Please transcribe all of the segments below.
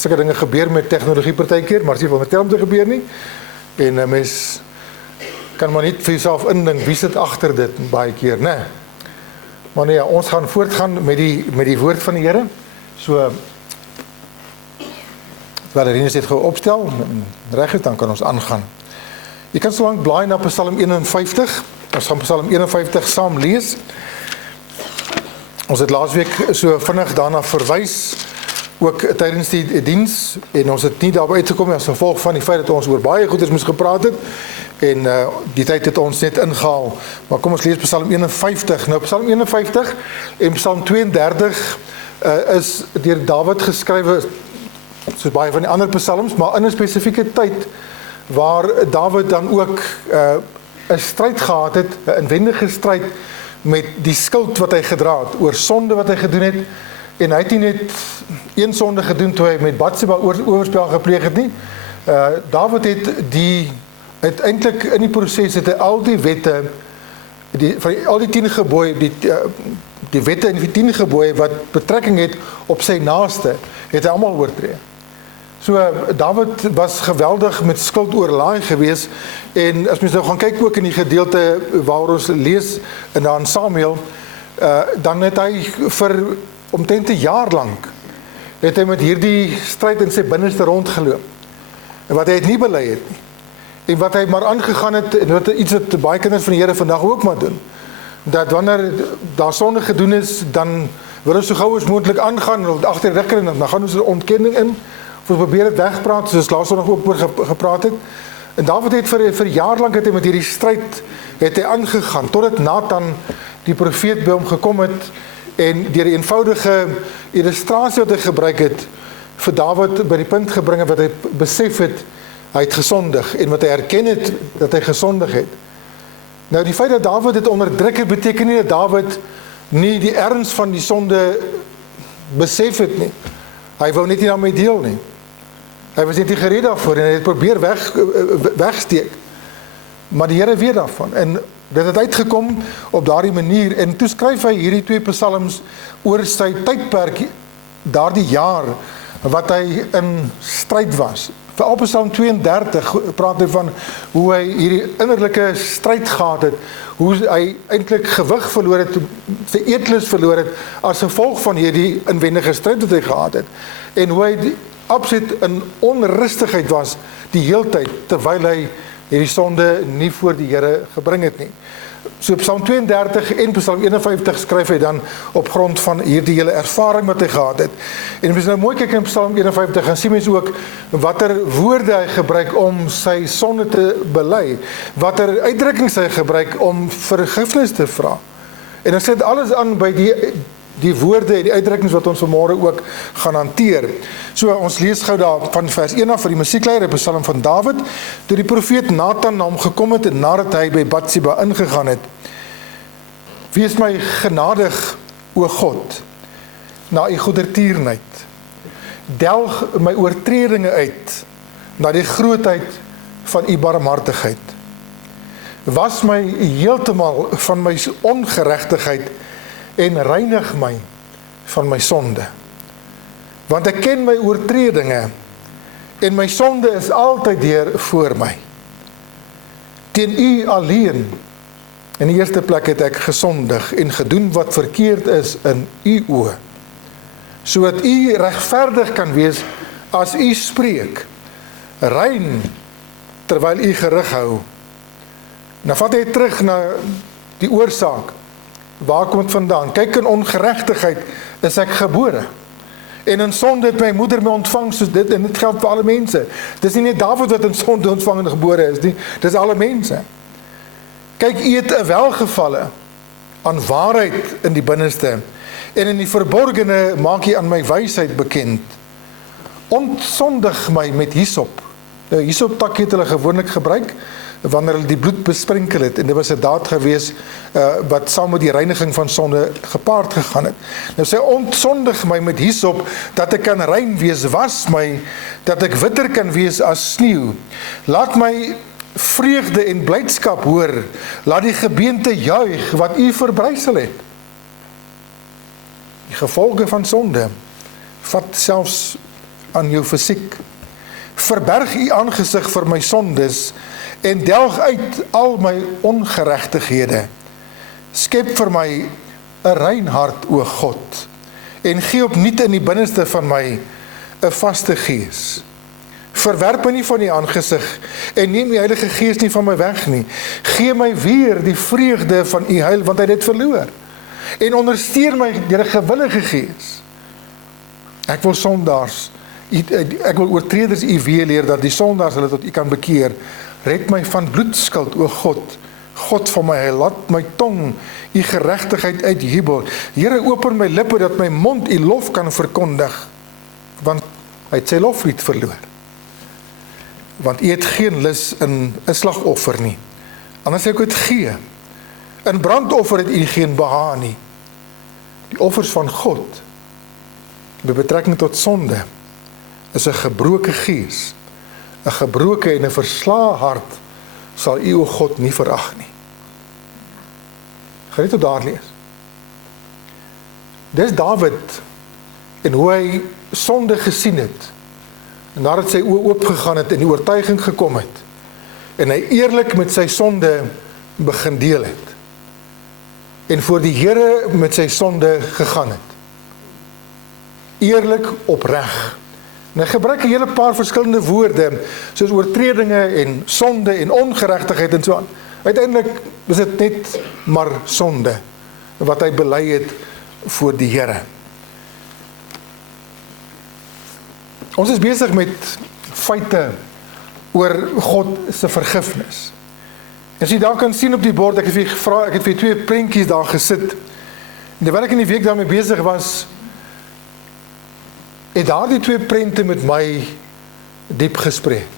sulke dinge gebeur met tegnologie partykeer, maar as jy wil met om te gebeur nie, en mens kan maar niet vir jouself indink, wie sit agter dit baie keer, nee. Maar nee, ons gaan voortgaan met die woord van die Here, so, Valerinus het gou opstel, reg is, dan kan ons aangaan. Jy kan so lank blaai na Psalm 51, ons gaan Psalm 51 saam lees. Ons het laasweek so vinnig daarna verwys, ook tydens die diens, en ons het nie daarby uitgekom as gevolg van die feit dat ons oor baie goeders moes gepraat het, en die tyd het ons net ingehaal. Maar kom ons lees Psalm 51. Nou Psalm 51 en Psalm 32 is deur Dawid geskrywe, soos baie van die ander psalms, maar in 'n spesifieke tyd, waar Dawid dan ook 'n stryd gehad het, 'n inwendige stryd met die skuld wat hy gedra het, oor sonde wat hy gedoen het, en hy het nie net een sonde gedoen toe hy met Batsheba oorspel gepleeg het nie. Dawid het eintlik in die proses het hy al die wette, al die 10 gebooie, die wette en die 10 gebooie wat betrekking het op sy naaste, het hy almal oortree. So, Dawid was geweldig met skuld oorlaai gewees, en as mens nou gaan kyk ook in die gedeelte waar ons lees in Samuel, dan het hy vir omtrent 'n jaar lank, het hy met hierdie stryd in sy binneste rondgeloop, en wat hy het nie bely het nie, en wat hy maar aangegaan het, en wat iets wat baie kinders van die Here vandag ook maar doen, dat wanneer daar sonde gedoen is, dan wil ons so gou as moontlik aangaan, en agter die rug en dan gaan ons 'n ontkenning in, of ons probeer het wegpraat, soos laas nog ook oor gepraat het, en Dawid het vir jaar lank het hy met hierdie stryd, het hy aangegaan, totdat Nathan, die profeet by hom gekom het, en deur die eenvoudige illustrasie wat hy gebruik het, vir Dawid by die punt gebring het, wat hy besef het, hy het gesondig, en wat hy erken het, dat hy gesondig het. Nou die feit dat Dawid dit onderdruk het, beteken nie dat Dawid nie die erns van die sonde besef het nie. Hy wou net nie daarmee deel nie. Hy was net nie gereed daarvoor, en hy het probeer wegsteek. Maar die Here weet daarvan, en dit het uitgekom op daardie manier, en toe skryf hy hierdie 2 psalms oor sy tydperk, daardie jaar, wat hy in stryd was. Veral Psalm 32 praat hy van hoe hy hierdie innerlike stryd gehad het, hoe hy eintlik gewig verloor het, sy eetlus verloor het, as gevolg van hierdie inwendige stryd wat hy gehad het, en hoe hy absoluut in onrustigheid was die heeltyd, terwyl hy hierdie sonde nie voor die Here gebring het nie. So Psalm 32 en Psalm 51 skryf hy dan op grond van hierdie hele ervaring wat hy gehad het. En as jy nou mooi kyk in Psalm 51, dan sien mens ook watter woorde hy gebruik om sy sonde te bely, watter uitdrukkings hy gebruik om vergifnis te vra. En dan sit alles aan by die woorde en die uitdrukkings wat ons vanmôre ook gaan hanteer. So ons lees gou daar van vers 1 af vir die musiekleier, 'n psalm van Dawid, toe die profeet Nathan na hom gekom het en nadat hy by Batsheba ingegaan het. Wees my genadig, o God, na u goedertierenheid. Delg my oortredinge uit, na die grootheid van u barmhartigheid. Was my heeltemal van my ongeregtigheid en reinig my van my sonde. Want ek ken my oortredinge, en my sonde is altyd deur voor my. Teen u alleen, in die eerste plek het ek gesondig, en gedoen wat verkeerd is in u oë, sodat u regverdig kan wees as u spreek, rein terwyl u gerig hou. Nou vat hy terug na die oorsaak. Waar kom het vandaan? Kyk, in ongeregtigheid is ek gebore. En in sonde het my moeder my ontvang, soos dit, en dit geld vir alle mense. Dis nie net Dawid wat in sonde ontvang en gebore is nie, dis alle mense. Kyk, u het 'n welgevalle aan waarheid in die binneste, en in die verborgene maak jy aan my wysheid bekend. Ontsondig my met hyssop. Nou, hyssoptak het hulle gewoonlik gebruik, wanneer hulle die bloed besprinkel het, en dit was 'n daad gewees, wat saam met die reiniging van sonde gepaard gegaan het. Nou sê, ontsondig my met hyssop, dat ek kan rein wees, was my, dat ek witter kan wees as sneeu. Laat my vreugde en blydskap hoor, laat die gebeente juig, wat u verbrysel het. Die gevolge van sonde vat selfs aan jou fisiek. Verberg u aangesig vir my sondes en delg uit al my ongeregtighede. Skep vir my 'n rein hart, o God, en gee opnuut in die binneste van my 'n vaste gees. Verwerp my nie van die aangesig en neem die Heilige Gees nie van my weg nie. Gee my weer die vreugde van u heil, want hy het dit verloor. En ondersteun my deur 'n gewillige gees. Ek wil sondaars, ek wil oortreders u weer leer, dat die sondaars hulle tot u kan bekeer. Red my van bloedskuld, o God, God van my heil, laat my tong u geregtigheid uitjubel. Here, open my lippe, dat my mond u lof kan verkondig, want hy het sy loflied verloor. Want u het geen lus in 'n slagoffer nie, anders sou ek dit gee. In brandoffer het u geen behaag nie. Die offers van God, met betrekking tot sonde, is 'n gebroke gees, 'n gebroke en 'n verslae hart, sal u, o God, nie verag nie. Gaan net tot daar lees. Dis Dawid, en hoe hy sonde gesien het, en nadat sy oë oopgegaan het en die oortuiging gekom het, en hy eerlik met sy sonde begin deel het, en voor die Here met sy sonde gegaan het. Eerlik, opreg. En hy gebruik 'n hele paar verskillende woorde, soos oortredinge en sonde en ongeregtigheid en so aan. Uiteindelik is dit net maar sonde, wat hy bely het voor die Here. Ons is besig met feite oor God se vergifnis. En as jy daar kan sien op die bord, ek het vir 2 prentjies daar gesit. En terwyl ek in die week daarmee besig was, het daardie 2 prente met my diep gespreek.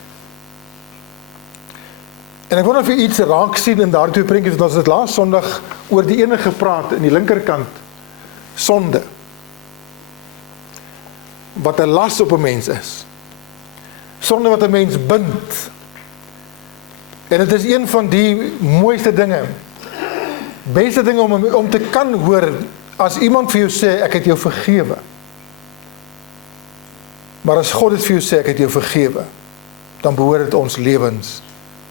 En ek wonder of jy iets raak sien in daardie 2 prentjies, want ons het laas Sondag oor die ene gepraat in die linkerkant, sonde, wat 'n las op 'n mens is. Sonde wat 'n mens bind. En dit is een van die mooiste dinge, beste dinge om te kan hoor, as iemand vir jou sê, ek het jou vergewe. Maar as God dit vir jou sê, ek het jou vergewe, dan behoort dit ons lewens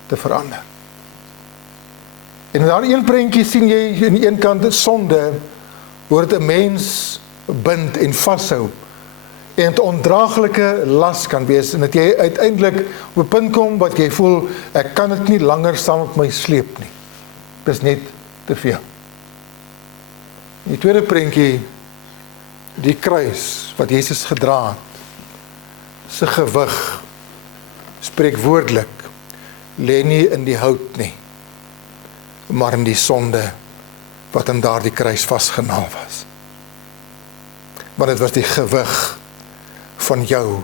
te verander. En in daardie een prentjie sien jy aan die een kant sonde, hoe dit 'n mens bind en vashou, en 'n ondraaglike las kan wees, en dat jy uiteindelik op 'n punt kom wat jy voel, ek kan dit nie langer saam met my sleep nie. Dit is net te veel. Die tweede prentjie, die kruis wat Jesus gedra het, sy gewig, spreekwoordelik, lê nie in die hout nie, maar in die sonde wat in daardie kruis vasgenaal was. Want dit was die gewig van jou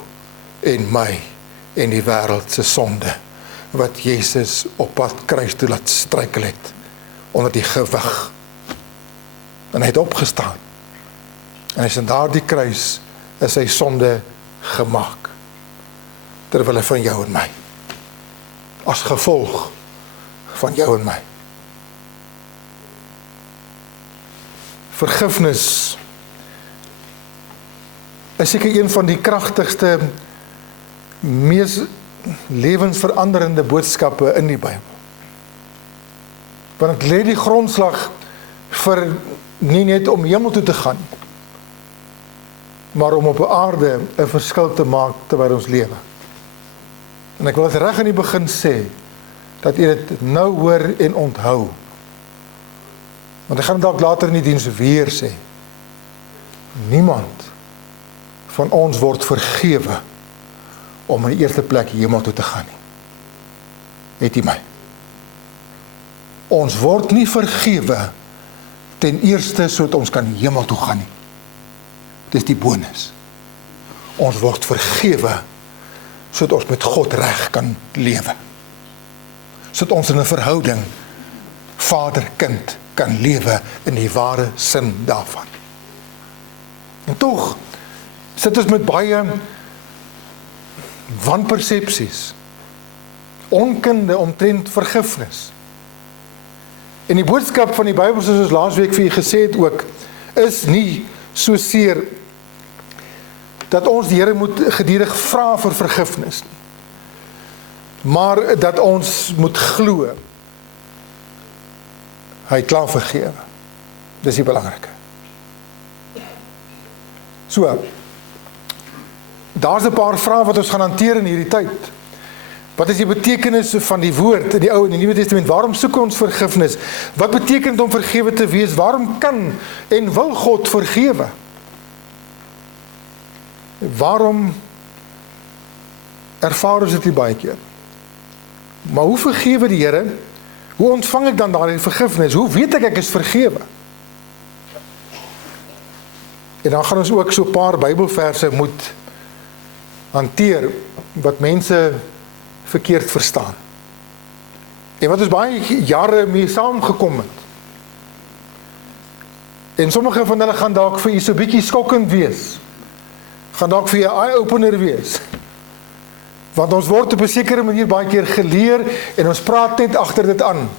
en my en die wêreld se sonde, wat Jesus op pad kruis toe laat struikel het, onder die gewig. En hy het opgestaan. En hy is in daardie kruis, is hy sonde gemaak, terwille van jou en my. As gevolg van jou en my. Vergifnis is seker een van die kragtigste, mees lewensveranderende boodskappe in die Bybel. Want dit lê die grondslag vir nie net om hemel toe te gaan, maar om op aarde 'n verskil te maak terwyl ons lewe. En ek wil dit reg aan die begin sê, dat jy dit nou hoor en onthou. Want ek gaan dalk later in die diens weer sê, niemand van ons word vergewe om in die eerste plek hemel toe te gaan nie. Het jy my? Ons word nie vergewe ten eerste sodat ons kan hemel toe gaan nie. Dis die bonus. Ons word vergewe sodat ons met God reg kan lewe. Sodat ons in 'n verhouding vader-kind kan lewe in die ware sin daarvan. En tog sit ons met baie wanpersepsies, onkunde omtrent vergifnis. En die boodskap van die Bybel, soos ons laasweek vir u gesê het ook, is nie so seer dat ons die Here moet gedurig vra vir vergifnis nie. Maar dat ons moet glo, hy het klaar vergewe. Dis die belangrike. So, daar's 'n paar vrae wat ons gaan hanteer in hierdie tyd. Wat is die betekenis van die woord in die Ou en die Nuwe Testament? Waarom soek ons vergifnis? Wat beteken dit om vergewe te wees? Waarom kan en wil God vergewe? Waarom ervaar ons dit nie baie keer? Maar hoe vergewe die Here? Hoe ontvang ek dan daardie vergifnis? Hoe weet ek is vergewe? En dan gaan ons ook so 'n paar Bybelverse moet hanteer wat mense verkeerd verstaan. En wat ons baie jare mee saamgekom het. En sommige van hulle gaan dalk vir u so 'n bietjie skokkend wees. Gaan dalk vir 'n eye-opener wees. Want ons word op 'n sekere manier baie keer geleer en ons praat net agter dit aan.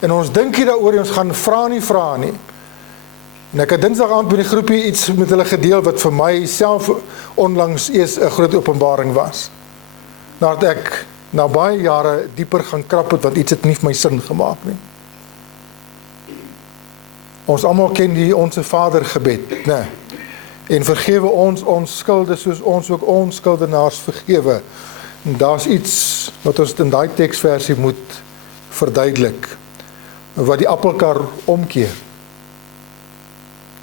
En ons dink nie daaroor, ons gaan vra nie. En ek het Dinsdag aand by die groepie iets met hulle gedeel wat vir my self onlangs eers 'n groot openbaring was. Nadat ek na baie jare dieper gaan krap het, want iets het nie vir my sin gemaak nie. Ons almal ken die Onse Vader gebed, né? En vergewe ons skulde soos ons ook ons skuldenaars vergewe. En daar's iets wat ons in daai teksversie moet verduidelik, wat die appelkar omkeer,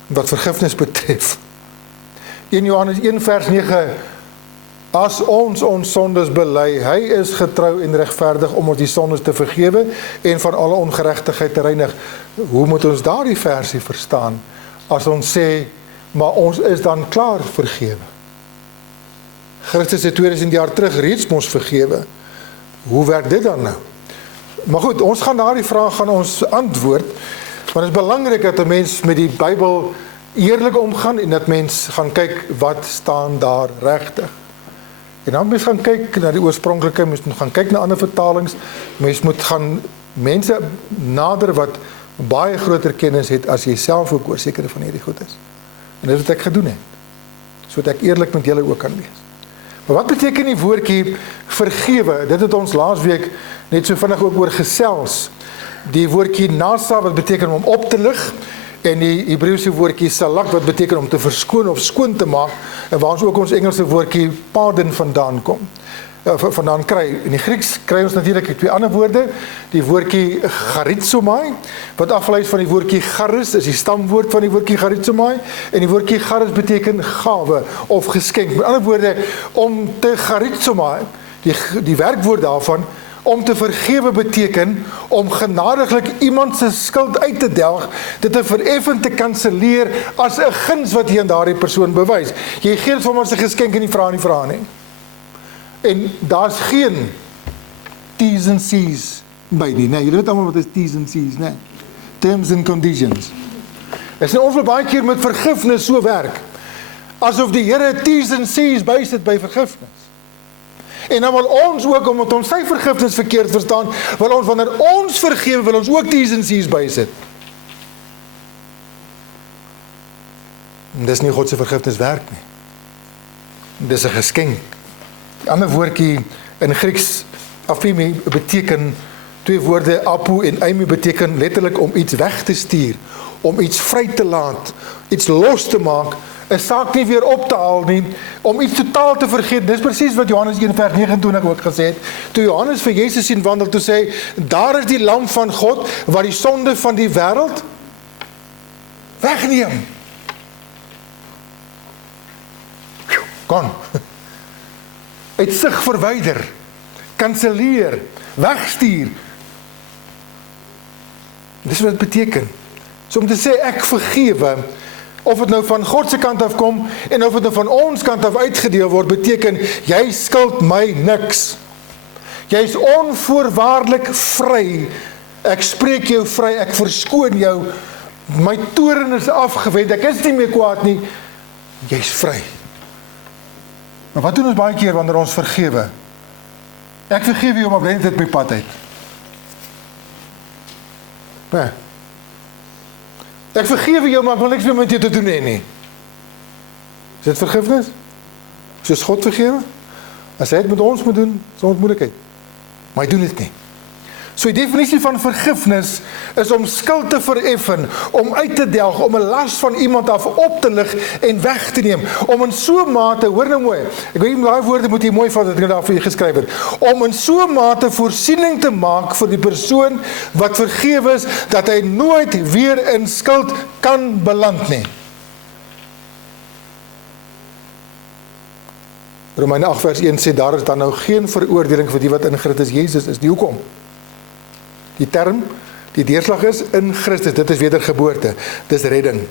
wat vergifnis betref. 1 Johannes 1 vers 9, as ons sondes bely, hy is getrou en regverdig om ons die sondes te vergewe en van alle ongeregtigheid te reinig. Hoe moet ons daardie versie verstaan as ons sê, maar ons is dan klaar vergewe? Christus het 2000 jaar terug reeds ons vergewe. Hoe werk dit dan nou? Maar goed, ons gaan daardie vraag gaan ons antwoord, want het is belangrik dat 'n mens met die Bybel eerlik omgaan en dat mens gaan kyk wat staan daar regtig. En dan mens gaan kyk na die oorspronklike, mens moet gaan kyk na ander vertalings, mens moet gaan mense nader wat baie groter kennis het as jy self ook oor sekere van hierdie goed is. En dit is wat ek gedoen het, sodat ek eerlik met julle ook kan wees. Maar wat beteken die woordjie vergewe? Dit het ons laasweek net so vinnig ook oor gesels. Die woordjie nasa wat beteken om op te lig, en die Hebreëse woordjie salak wat beteken om te verskoon of skoon te maak, en waar ons ook ons Engelse woordjie pardon vandaan kry. In die Grieks kry ons natuurlik 2 ander woorde, die woordjie charizomai, wat afgelei is van die woordjie charis, is die stamwoord van die woordjie charizomai, en die woordjie charis beteken gawe of geskenk. Met ander woorde, om te charizomai, die werkwoord daarvan, om te vergewe beteken, om genadiglik iemand se skuld uit te delg, dit te vereffen te kanselleer, as 'n guns wat jy aan daardie persoon bewys. Jy gee dit vir hom as 'n geskenk en nie vra nie. En daar's geen T's and C's by nie, nee, julle weet almal wat is T's and C's, nee? Terms and conditions. Is nie ons baie keer met vergifnis so werk, asof die Here T's and C's bysit by vergifnis. En dan wil ons ook, omdat ons sy vergifnis verkeerd verstaan, wil ons, wanneer ons vergewe, wil ons ook T's and C's bysit. En dis nie God se vergifnis werk nie. Dis 'n geskenk. Die ander woordjie in Grieks, afimi, beteken 2 woorde, apu en eimi beteken letterlik om iets weg te stuur, om iets vry te laat, iets los te maak, 'n saak nie weer op te haal nie, om iets totaal te vergeet. Dis presies wat Johannes 1 vers 29 ook gesê het. Toe Johannes vir Jesus sien wandel, toe sê, daar is die lam van God, wat die sonde van die wêreld wegneem. Kon. Uit sig verwyder, kanselleer, wegstuur. Dis wat dit beteken. So om te sê, ek vergewe, of het nou van God se kant af kom, en of het nou van ons kant af uitgedeel word, beteken, jy skuld my niks. Jy is onvoorwaardelik vry. Ek spreek jou vry, ek verskoon jou, my toorn is afgewend, ek is nie meer kwaad nie, jy is vry. Maar wat doen ons baie keer wanneer ons vergewe? Ek vergewe jou, maar bly net uit my pad uit. Nee. Ek vergewe jou, maar ek wil niks meer met jou te doen hê nie. Is dit vergifnis? Soos God vergewe, as hy het met ons moet doen, sonder moeilikheid. Maar hy doen dit nie. So die definisie van vergifnis is om skuld te vereffen, om uit te delg, om 'n las van iemand af op te lig en weg te neem, om in so mate, hoor nou mooi, ek weet nie, daai woorde moet jy mooi vat, wat ek daar vir jy geskryf het, om in so mate voorsiening te maak vir die persoon wat vergewe is, dat hy nooit weer in skuld kan beland nie. Romeine 8 vers 1 sê, daar is dan nou geen veroordeling vir die wat in Christus Jesus is. Die hoekom? Die term, die deurslag is in Christus, dit is wedergeboorte, dis redding.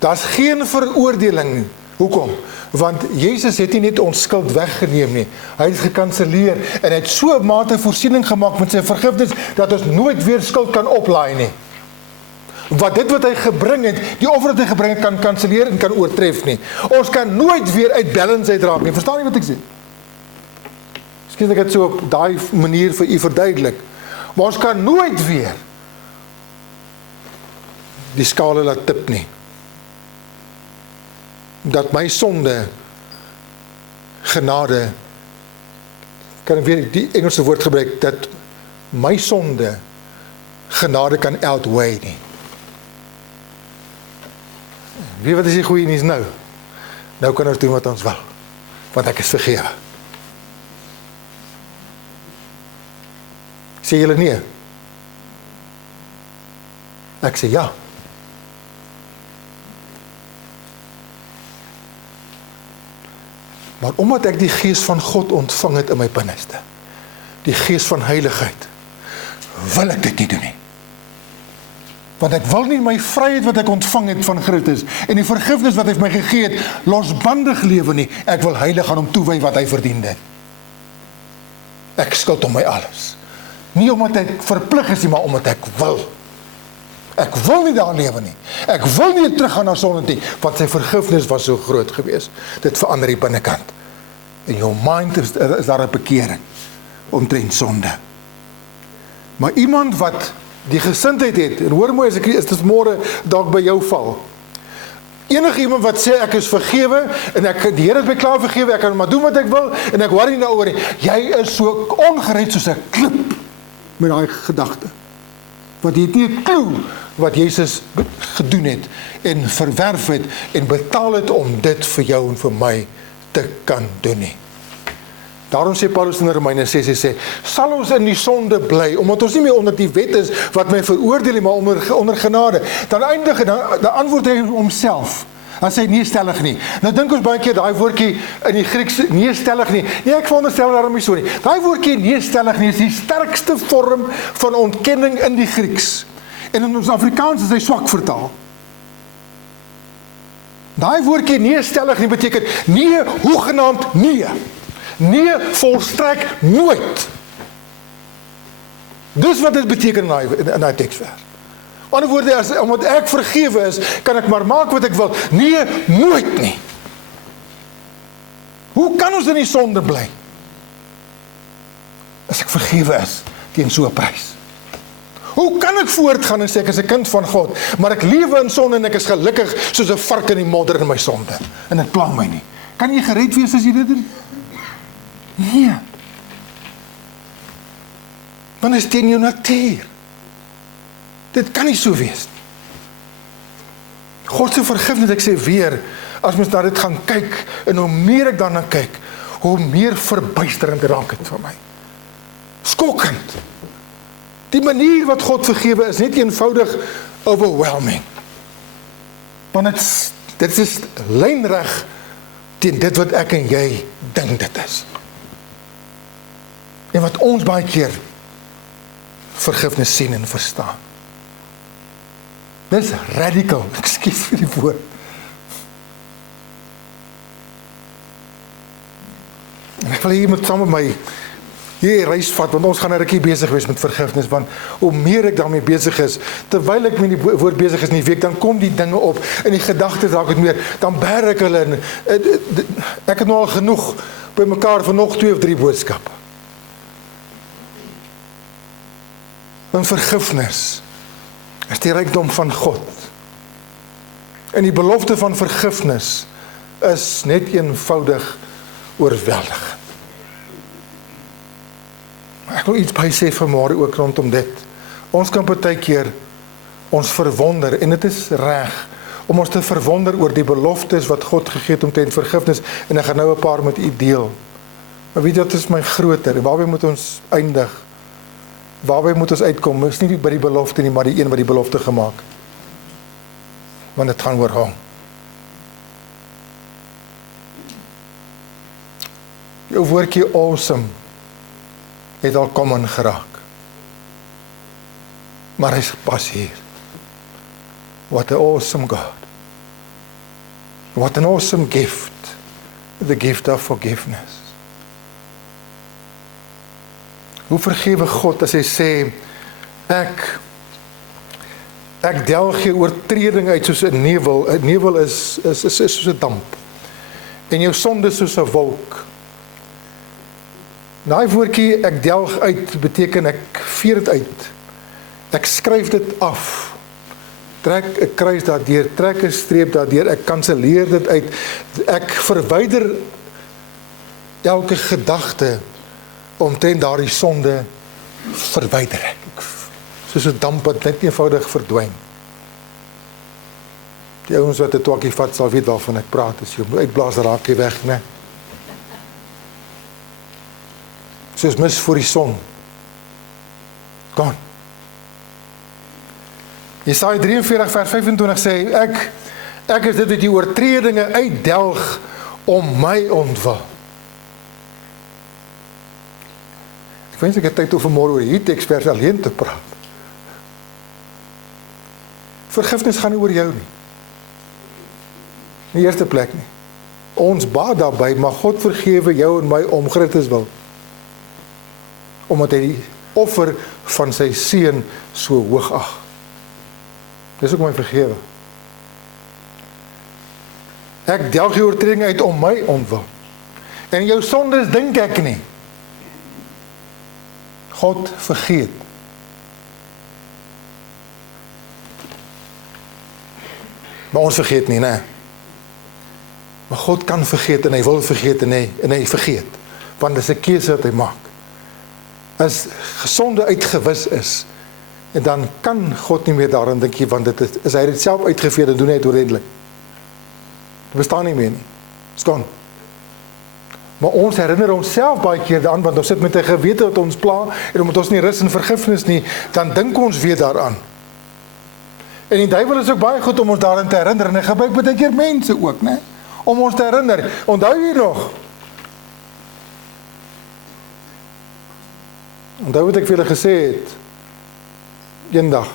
Daar is geen veroordeling. Hoekom? Want Jesus het nie net ons skuld weggeneem nie, hy het gekanselleer, en hy het so 'n mate voorsiening gemaak met sy vergifnis, dat ons nooit weer skuld kan oplaai nie. Wat hij gebring het, die offer wat hy gebring het, kan kanselleer en kan oortref nie. Ons kan nooit weer uit balance uitraak nie. Verstaan jy wat ek sê? Miskien ek het so op daai manier vir u verduidelik. Maar ons kan nooit weer die skale laat tip nie. Dat my sonde, genade, kan ek weer die Engelse woord gebruik, dat my sonde, genade kan outweigh nie. Weet wat is die goeie nuus nou? Nou kan ons doen wat ons wil, want ek is vergewe. Sê julle nee? Ek sê ja. Maar omdat ek die gees van God ontvang het in my binneste, die gees van heiligheid, wil ek dit nie doen nie. Want ek wil nie my vryheid wat ek ontvang het van Christus en die vergifnis wat hy vir my gegee het, losbandig lewe nie. Ek wil heilig aan hom toewy wat hy verdiende. Ek skuld hom my alles. Nie omdat ek verplig is nie, maar omdat ek wil. Ek wil nie daar lewe nie. Ek wil nie teruggaan na sonde nie, want sy vergifnis was so groot geweest. Dit verander die binnekant. In jou mind is daar 'n bekering omtrent sonde. Maar iemand wat die gesindheid het, en hoor mooi, is dit môre dalk by jou val. Enige iemand wat sê ek is vergewe, en die Here het my klaar vergewe, ek kan maar doen wat ek wil, en ek worry nie daaroor nie. Jy is so ongered soos 'n klip met daai gedagte. Want jy het nie 'n klou wat Jesus gedoen het, en verwerf het, en betaal het om dit vir jou en vir my te kan doen nie. Daarom sê Paulus in Romeine 6, hy sê, sal ons in die sonde bly, omdat ons nie meer onder die wet is, wat my veroordeel, maar onder genade. Dan antwoord hy homself. Dan sê hy nie stellig nie. Nou dink ons baie keer, daai woordjie in die Grieks, nie stellig nie. Nee, ek veronderstel daarom nie so nie. Daai woordjie nie stellig nie, is die sterkste vorm van ontkenning in die Grieks. En in ons Afrikaans is hy swak vertaal. Daai woordjie nie stellig nie beteken, nee, hoegenaamd nee. Nee, volstrek nooit. Dis wat dit beteken in daai teksvers. Ander woorde, omdat ek vergewe is, kan ek maar maak wat ek wil. Nee, nooit nie. Hoe kan ons in die sonde bly? As ek vergewe is, teen so 'n prys. Hoe kan ek voortgaan en sê ek is 'n kind van God, maar ek lewe in sonde en ek is gelukkig soos 'n vark in die modder in my sonde. En dit pla my nie. Kan jy gered wees as jy dit doen? Nee. Want is teen jou natuur. Dit kan nie so wees. God se vergifnis, ek sê weer, as mens na dit gaan kyk, en hoe meer ek daarna kyk, hoe meer verbuisterend raak het vir my. Skokkend. Die manier wat God vergewe is net eenvoudig overwhelming. Want dit is lynreg teen dit wat ek en jy dink dit is. En wat ons baie keer vergifnis sien en verstaan. Dit is radical, ekskuus vir die woord. En ek wil hier met saam met my hier reis vat, want ons gaan 'n rukkie besig wees met vergifnis, want hoe meer ek daarmee besig is, terwyl ek met die woord besig is in die week, dan kom die dinge op, en die gedagtes raak het meer, dan bær ek hulle, en ek het nou al genoeg by mekaar vir nog 2 of 3 boodskappe. En vergifnis is die rykdom van God. En die belofte van vergifnis is net eenvoudig oorweldigend. Ek wil iets by sê vanmôre ook rondom dit. Ons kan partykeer ons verwonder, en dit is reg, om ons te verwonder oor die beloftes wat God gegee het omtrent vergifnis, en ek gaan nou 'n paar met u deel. Maar weet jy, dit is my groter, en waarby moet ons eindig? Waarby moet ons uitkom? Is nie by die belofte nie, maar die een wat die belofte gemaak. Want dit gaan oor hom. Jou woordjie awesome het al kom in geraak. Maar hy's pas hier. What an awesome God. What an awesome gift. The gift of forgiveness. Hoe vergewe God as hy sê, ek delg jou oortreding uit soos 'n nevel. 'n Nevel is soos 'n damp. En jou sonde soos 'n wolk. Daai woordjie ek delg uit beteken ek veer dit uit. Ek skryf dit af. Trek 'n kruis daardeur, trek 'n streep daardeur, ek kanselleer dit uit. Ek verwyder elke gedagte omtrent daardie sonde verwyder ek. Soos 'n damp wat net eenvoudig verdwyn. Die ouens wat 'n twakkie vat sal weet waarvan ek praat, as jy uitblaas raak jy weg, né? Soos mis voor die son. Gaan. Jesaja 43 vers 25 sê, ek is dit wat die oortredinge uitdelg om my ontwil. Ek wens ek het tyd om vanmôre oor hierdie teksvers alleen te praat. Vergifnis gaan nie oor jou nie. In die eerste plek nie. Ons baat daarby, maar God vergewe jou en my om Christus wil. Omdat hy die offer van sy seun so hoog ag. Dis ook my vergewe. Ek delg jou oortreding uit om my ontwil. En jou sondes dink ek nie. God vergeet. Maar ons vergeet nie, né? Maar God kan vergeet en hy wil vergeet en hy vergeet. Want dis 'n keuse wat hy maak. As gesonde uitgewis is, en dan kan God nie meer daarin dink nie, want dit is hy het self uitgevee en doen hy dit oordentlik. Dit bestaan nie meer nie. It's gone. Maar ons herinner onsself baie keer daaraan, want ons sit met 'n gewete wat ons pla, en omdat ons nie rus in vergifnis nie, dan dink ons weer daaraan. En die duiwel is ook baie goed om ons daarin te herinner, en hy gebruik baie keer mense ook, né? Om ons te herinner. Onthou jy nog? Onthou wat ek vir julle gesê het, eendag,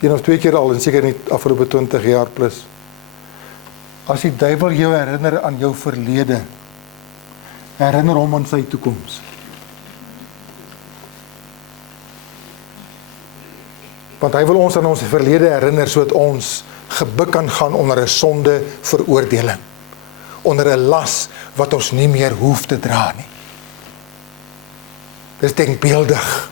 1 of 2 keer al, en seker nie afgelope 20 jaar plus, as die duiwel jou herinner aan jou verlede, herinner hom aan sy toekoms. Want hy wil ons aan ons verlede herinner, sodat ons gebuk kan gaan onder 'n sonde veroordeling, onder 'n las wat ons nie meer hoef te dra nie. Dis denkbeeldig.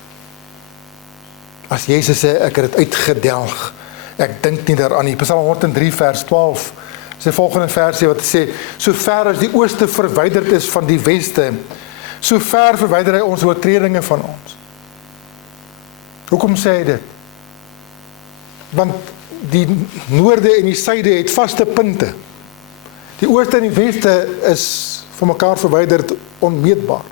As Jesus sê, ek het dit uitgedelg, ek dink nie daaraan nie. Psalm 103 vers 12, sy volgende versie wat sê, so ver as die ooste verwyderd is van die weste, so ver verwyder hy ons oortredinge van ons. Hoekom sê hy dit? Want die noorde en die suide het vaste punte. Die ooste en die weste is van mekaar verwyderd onmeetbaar.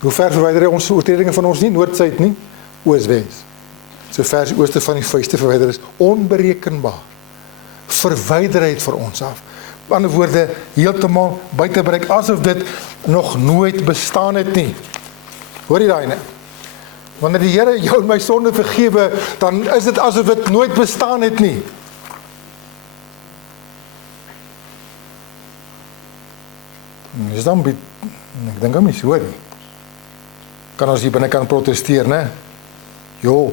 Hoe ver verwyder hy ons oortredinge van ons nie? Noord-suid nie, oos-wes. So ver as die ooste van die vuiste verwyder is, onberekenbaar. Verwyder hy het vir ons af. Op ander woorde, heeltemal buite bereik, asof dit nog nooit bestaan het nie. Hoor jy daai nie? Wanneer die Here jou en my sonde vergewe, dan is dit asof dit nooit bestaan het nie. Dis dan, ek dink hom nie so nie. Kan ons hier binne kan protesteer, né? Jo.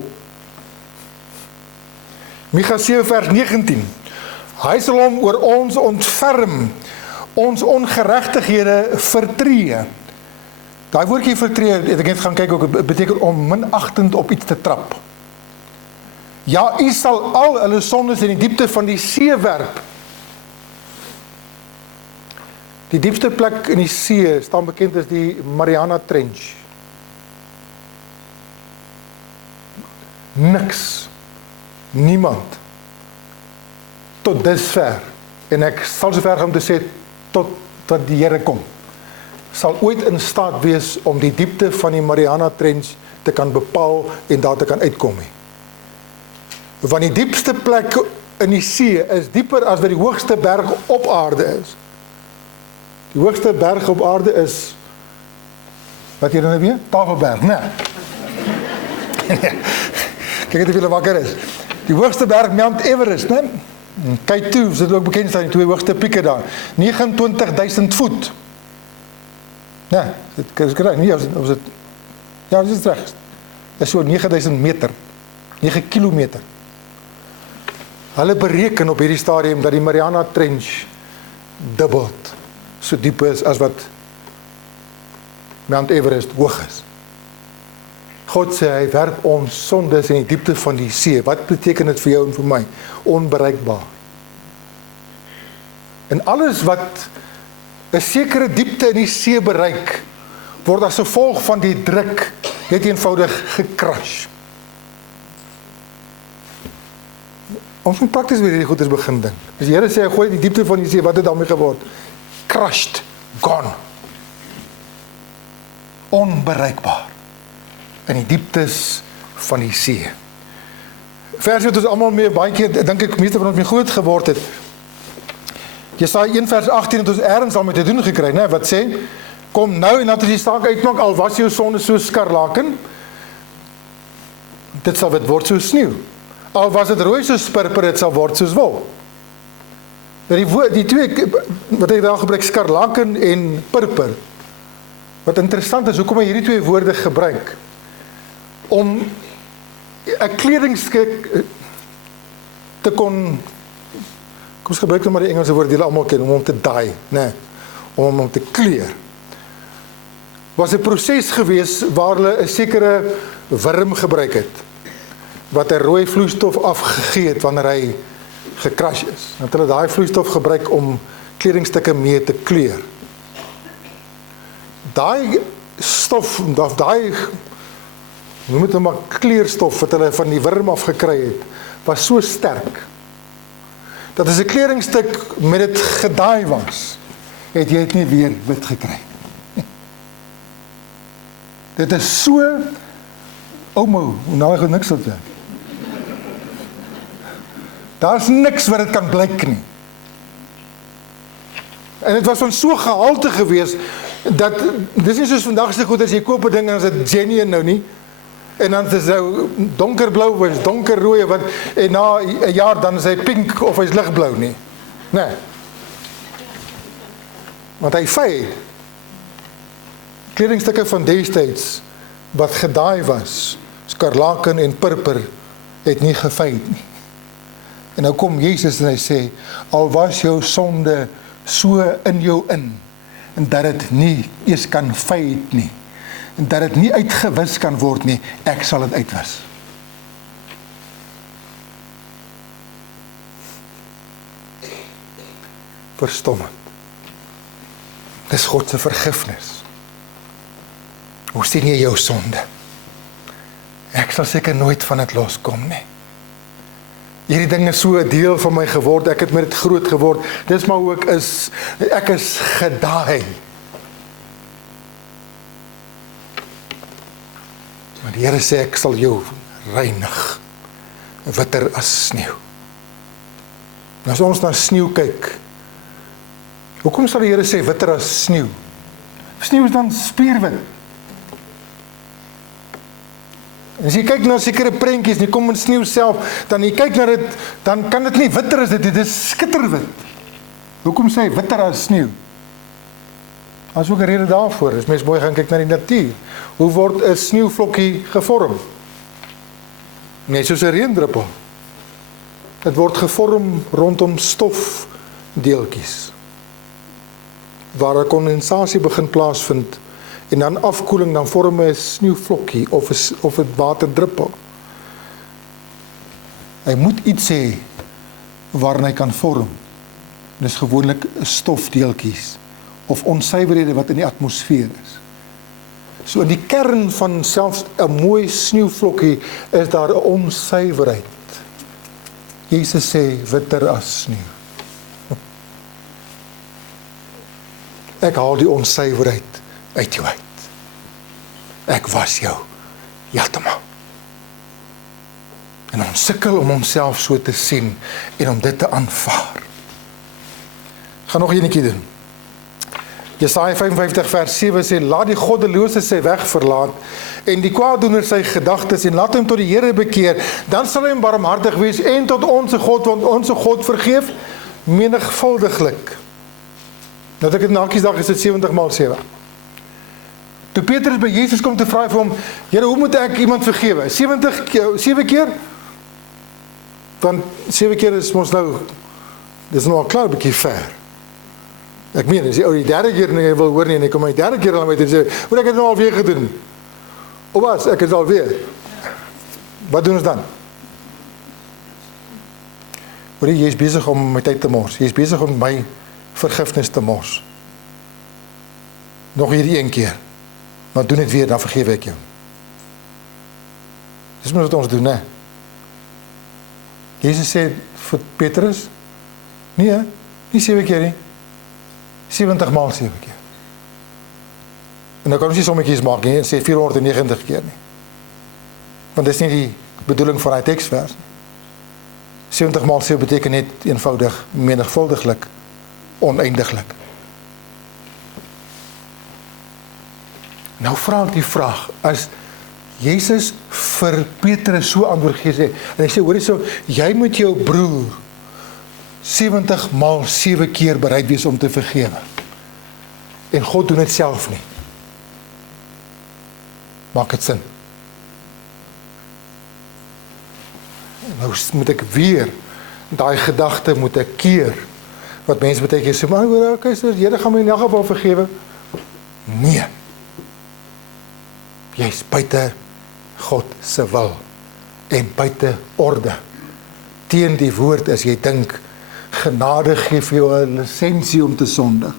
Micha 7 vers 19. Hy sal hom oor ons ontferm, ons ongeregtighede vertree. Daai woordjie vertree, het ek net gaan kyk ook, beteken om minagtend op iets te trap. Ja, U sal al hulle sondes in die diepte van die see werp. Die diepste plek in die see staan bekend as die Mariana Trench. Niks, niemand, tot dusver, en ek sal so ver gaan om te sê, tot wat die Here kom, sal ooit in staat wees om die diepte van die Mariana Trench te kan bepaal en daar te kan uitkom nie. Want die diepste plek in die see is dieper as wat die hoogste berg op aarde is. Die hoogste berg op aarde is, wat hier nou weer? Tafelberg, nee. Kyk het hoeveel wakker is. Die hoogste berg Mount Everest, nee? K2, is dit ook bekend staan, die twee hoogste pieke daar. 29.000 voet. Nee, dit is reg, nie, as dit, ja, dit is reg. Dit is so 9.000 meter, 9 kilometer. Hulle bereken op hierdie stadium dat die Mariana Trench dubbeld so diep is as wat Mount Everest hoog is. God sê, hy werp ons sondes in die diepte van die see. Wat beteken dit vir jou en vir my? Onbereikbaar. En alles wat 'n sekere diepte in die see bereik, word as gevolg van die druk net eenvoudig gecrush. Ons moet prakties weer hierdie goeders begin ding. As die Here sê, hy gooi die diepte van die see, wat het daarmee geword? Crushed, gone. Onbereikbaar. In die dieptes van die see. Vers wat ons almal mee, baie keer, dink ek, meeste van ons mee groot geword het. Jesaja 1 vers 18 het ons ergens al mee te doen gekry, né? Wat sê, kom nou en laat ons die saak uitmaak, al was jou sonde soos skarlaken, dit sal wit word soos sneeu. Al was dit rooi soos purper, dit sal word soos wol. Die twee, wat ek daar gebruik, skarlaken en purper, wat interessant is, hoekom hy hierdie twee woorde gebruik, om 'n kledingstuk te kon, kom ons gebruik nou maar die Engelse woord die julle almal ken, om hom te dye, nee, om hom te kleur, was 'n proses gewees waar hulle 'n sekere wurm gebruik het, wat 'n rooi vloeistof afgegee het wanneer hy gecrush is. Dat hulle daai vloeistof gebruik om kledingstukke mee te kleur. Daai stof, of daai, noem het nou maar kleurstof wat hulle van die wurm af gekry het, was so sterk, dat as 'n kledingstuk met dit gedaai was, het jy het nie weer wit gekry. Dit is so, nou goed niks op werk. Daar's niks wat dit kan blyk nie. En dit was van so gehalte gewees, dat, dis nie soos vandag se goed, as jy koop 'n ding, en as dit genuine nou nie, en dan is dit nou donkerblou, of is donkerrooi, en na 'n jaar dan is hy pink, of hy is ligblou nie. Nee. Want hy fade. Kledingstukke van destyds, wat gedaai was, skarlaken en purper, het nie gefade nie. En nou kom Jesus en hy sê, al was jou sonde so in jou in, en dat dit nie eers kan fade nie, en dat dit nie uitgewis kan word nie, ek sal dit uitwis. Verstommend. Dis God se vergifnis. Hoe sien jy jou sonde? Ek sal seker nooit van dit loskom nie. Hierdie ding is so 'n deel van my geword, ek het met dit groot geword, dis maar hoe ek is gedaai. Maar die Here sê, ek sal jou reinig, witter as sneeu. En as ons na sneeu kyk, hoekom sal die Here sê, witter as sneeu? Sneeu is dan spierwit. En as jy kyk na sekere prentjies, jy kom in sneeu self, dan jy kyk na dit, dan kan dit nie witter as dit is skitterwit. Hoekom sê hy witter as sneeu? As ook 'n rede daarvoor, as mens mooi gaan kyk na die natuur. Hoe word 'n sneeuvlokkie gevorm? Net soos 'n reendruppel. Dit word gevorm rondom stofdeeltjies, waar 'n kondensasie begin plaasvind, en dan afkoeling, dan vorm 'n sneeuvlokkie of 'n waterdruppel. Hy moet iets hê waarin hy kan vorm. Dis gewoonlik stofdeeltjies of onsuiverhede wat in die atmosfeer is. So in die kern van selfs 'n mooi sneeuvlokkie is daar 'n onsuiverheid. Jesus sê witter as sneeu. Ek haal die onsuiverheid uit jou uit. Ek was jou heeltemal. En ons sukkel om onsself so te sien en om dit te aanvaar. Ek gaan nog eenetjie doen. Jesaja 55 vers 7 sê, laat die goddelose sy weg verlaat en die kwaaddoener sy gedagtes en laat hom tot die Here bekeer, dan sal hy hom barmhartig wees en tot onze God, want onze God vergeef menigvuldiglik. Nou dat ek het na Kiesdag is dit 70 maal 7. Toe Petrus by Jesus kom te vra vir hom, Here, hoe moet ek iemand vergewe? 7 keer? Want 7 keer is ons nou, dis nou al klaar 'n bietjie ver. Ek meen, as die derde keer nie wil hoor nie, en ek kom my derde keer al met en sê, hoe ek het nou alweer gedoen? Of was, ek het alweer. Wat doen ons dan? Hoor jy is besig om my tyd te mors. Jy is besig om my vergifnis te mors. Nog hierdie een keer. Maar doen dit weer, dan vergewe ek jou. Dis wat ons doen, né? Jesus sê vir Petrus, nee, nie 7 keer nie. 70 maal 7 keer. En nou kan ons nie sommetjies maak nie, en sê 490 keer nie. Want dis nie die bedoeling van die teksvers nie. 70 maal 7 beteken net eenvoudig, menigvuldiglik, oneindiglik. Nou vra ek die vraag, as Jesus vir Petrus so antwoord gee, en hy sê, hoor so, jy moet jou broer 70 maal 7 keer bereid wees om te vergewe. En God doen dit self nie. Maak het sin? Nou moet ek weer, daai gedagte moet ek keer, wat mense beteken, sê, maar hoor, okay, so, Here gaan my in elk geval vergewe. Nee. Jy is buite God se wil, en buite orde. Teen die woord as jy dink, genade gee vir jou 'n lisensie om te sondig.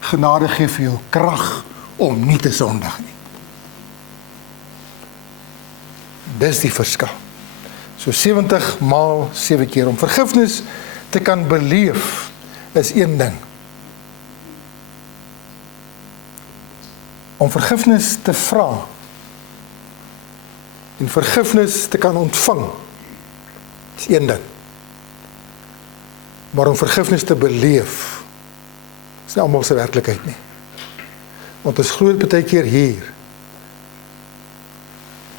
Genade gee vir jou krag om nie te sondig nie. Dis die verskil. So 70 maal 7 keer. Om vergifnis te kan beleef is een ding. Om vergifnis te vra en vergifnis te kan ontvang is een ding. Maar om vergifnis te beleef is nie almal se werklikheid nie. Want ons glo dit baie keer hier.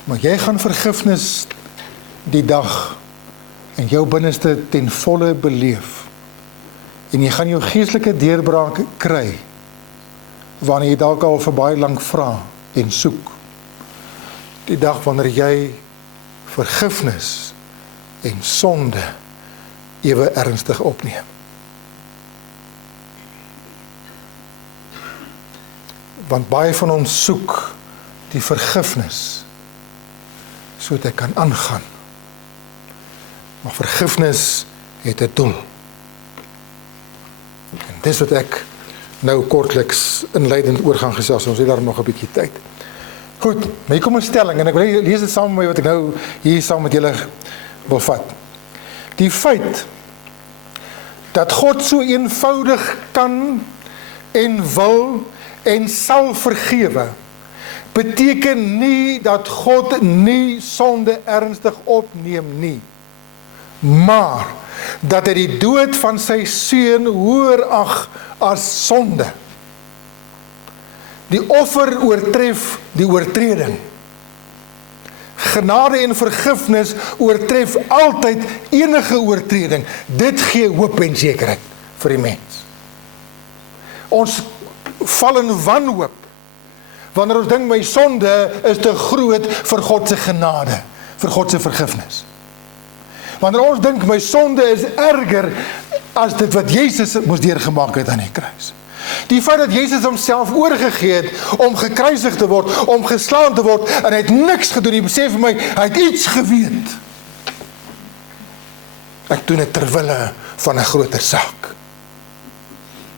Maar jy gaan vergifnis die dag in jou binneste ten volle beleef. En jy gaan jou geestelike deurbraak kry wanneer jy dalk al vir baie lank vra en soek. Die dag wanneer jy vergifnis en sonde ewe ernstig opneem. Want baie van ons soek die vergifnis sodat ek kan aangaan. Maar vergifnis het 'n doel. En dis wat ek nou kortliks inleidend oor gaan gesels. Ons het daar nog 'n bietjie tyd. Goed, my kom 'n stelling en ek wil lees dit saam met my wat ek nou hier saam met julle wil vat. Die feit dat God so eenvoudig kan en wil en sal vergewe, beteken nie dat God nie sonde ernstig opneem nie, maar dat hy die dood van sy seun hoër ag as sonde. Die offer oortref die oortreding. Genade en vergifnis oortref altyd enige oortreding. Dit gee hoop en sekerheid vir die mens. Ons val in wanhoop wanneer ons dink my sonde is te groot vir God se genade, vir God se vergifnis. Wanneer ons dink my sonde is erger as dit wat Jesus moes deurgemaak het aan die kruis. Die feit dat Jesus homself oorgegee het om gekruisig te word, om geslaan te word, en hy het niks gedoen, hy besef vir my, hy het iets geweet. Ek doen dit terwille van 'n groter saak.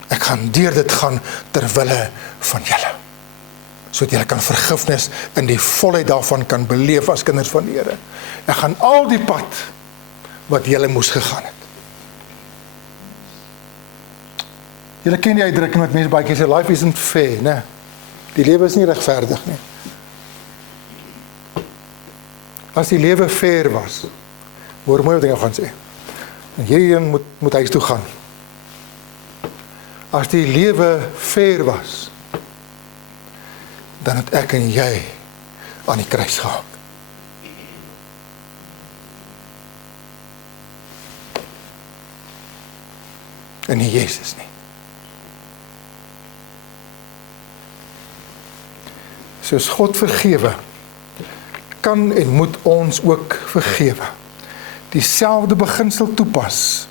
Ek gaan deur dit gaan terwille van julle. Sodat julle kan vergifnis in die volheid daarvan kan beleef as kinders van die Here. Ek gaan al die pad wat julle moes gegaan het. Julle ken die uitdrukking wat mense baie keer sê, life isn't fair, né? Die lewe is nie regverdig nie. As die lewe fair was, hoor mooi wat ek gaan sê. En hierdie moet huis toe gaan. As die lewe fair was, dan het ek en jy aan die kruis gehang. En nie Jesus nie. Soos God vergewe, kan en moet ons ook vergewe. Dieselfde beginsel toepas,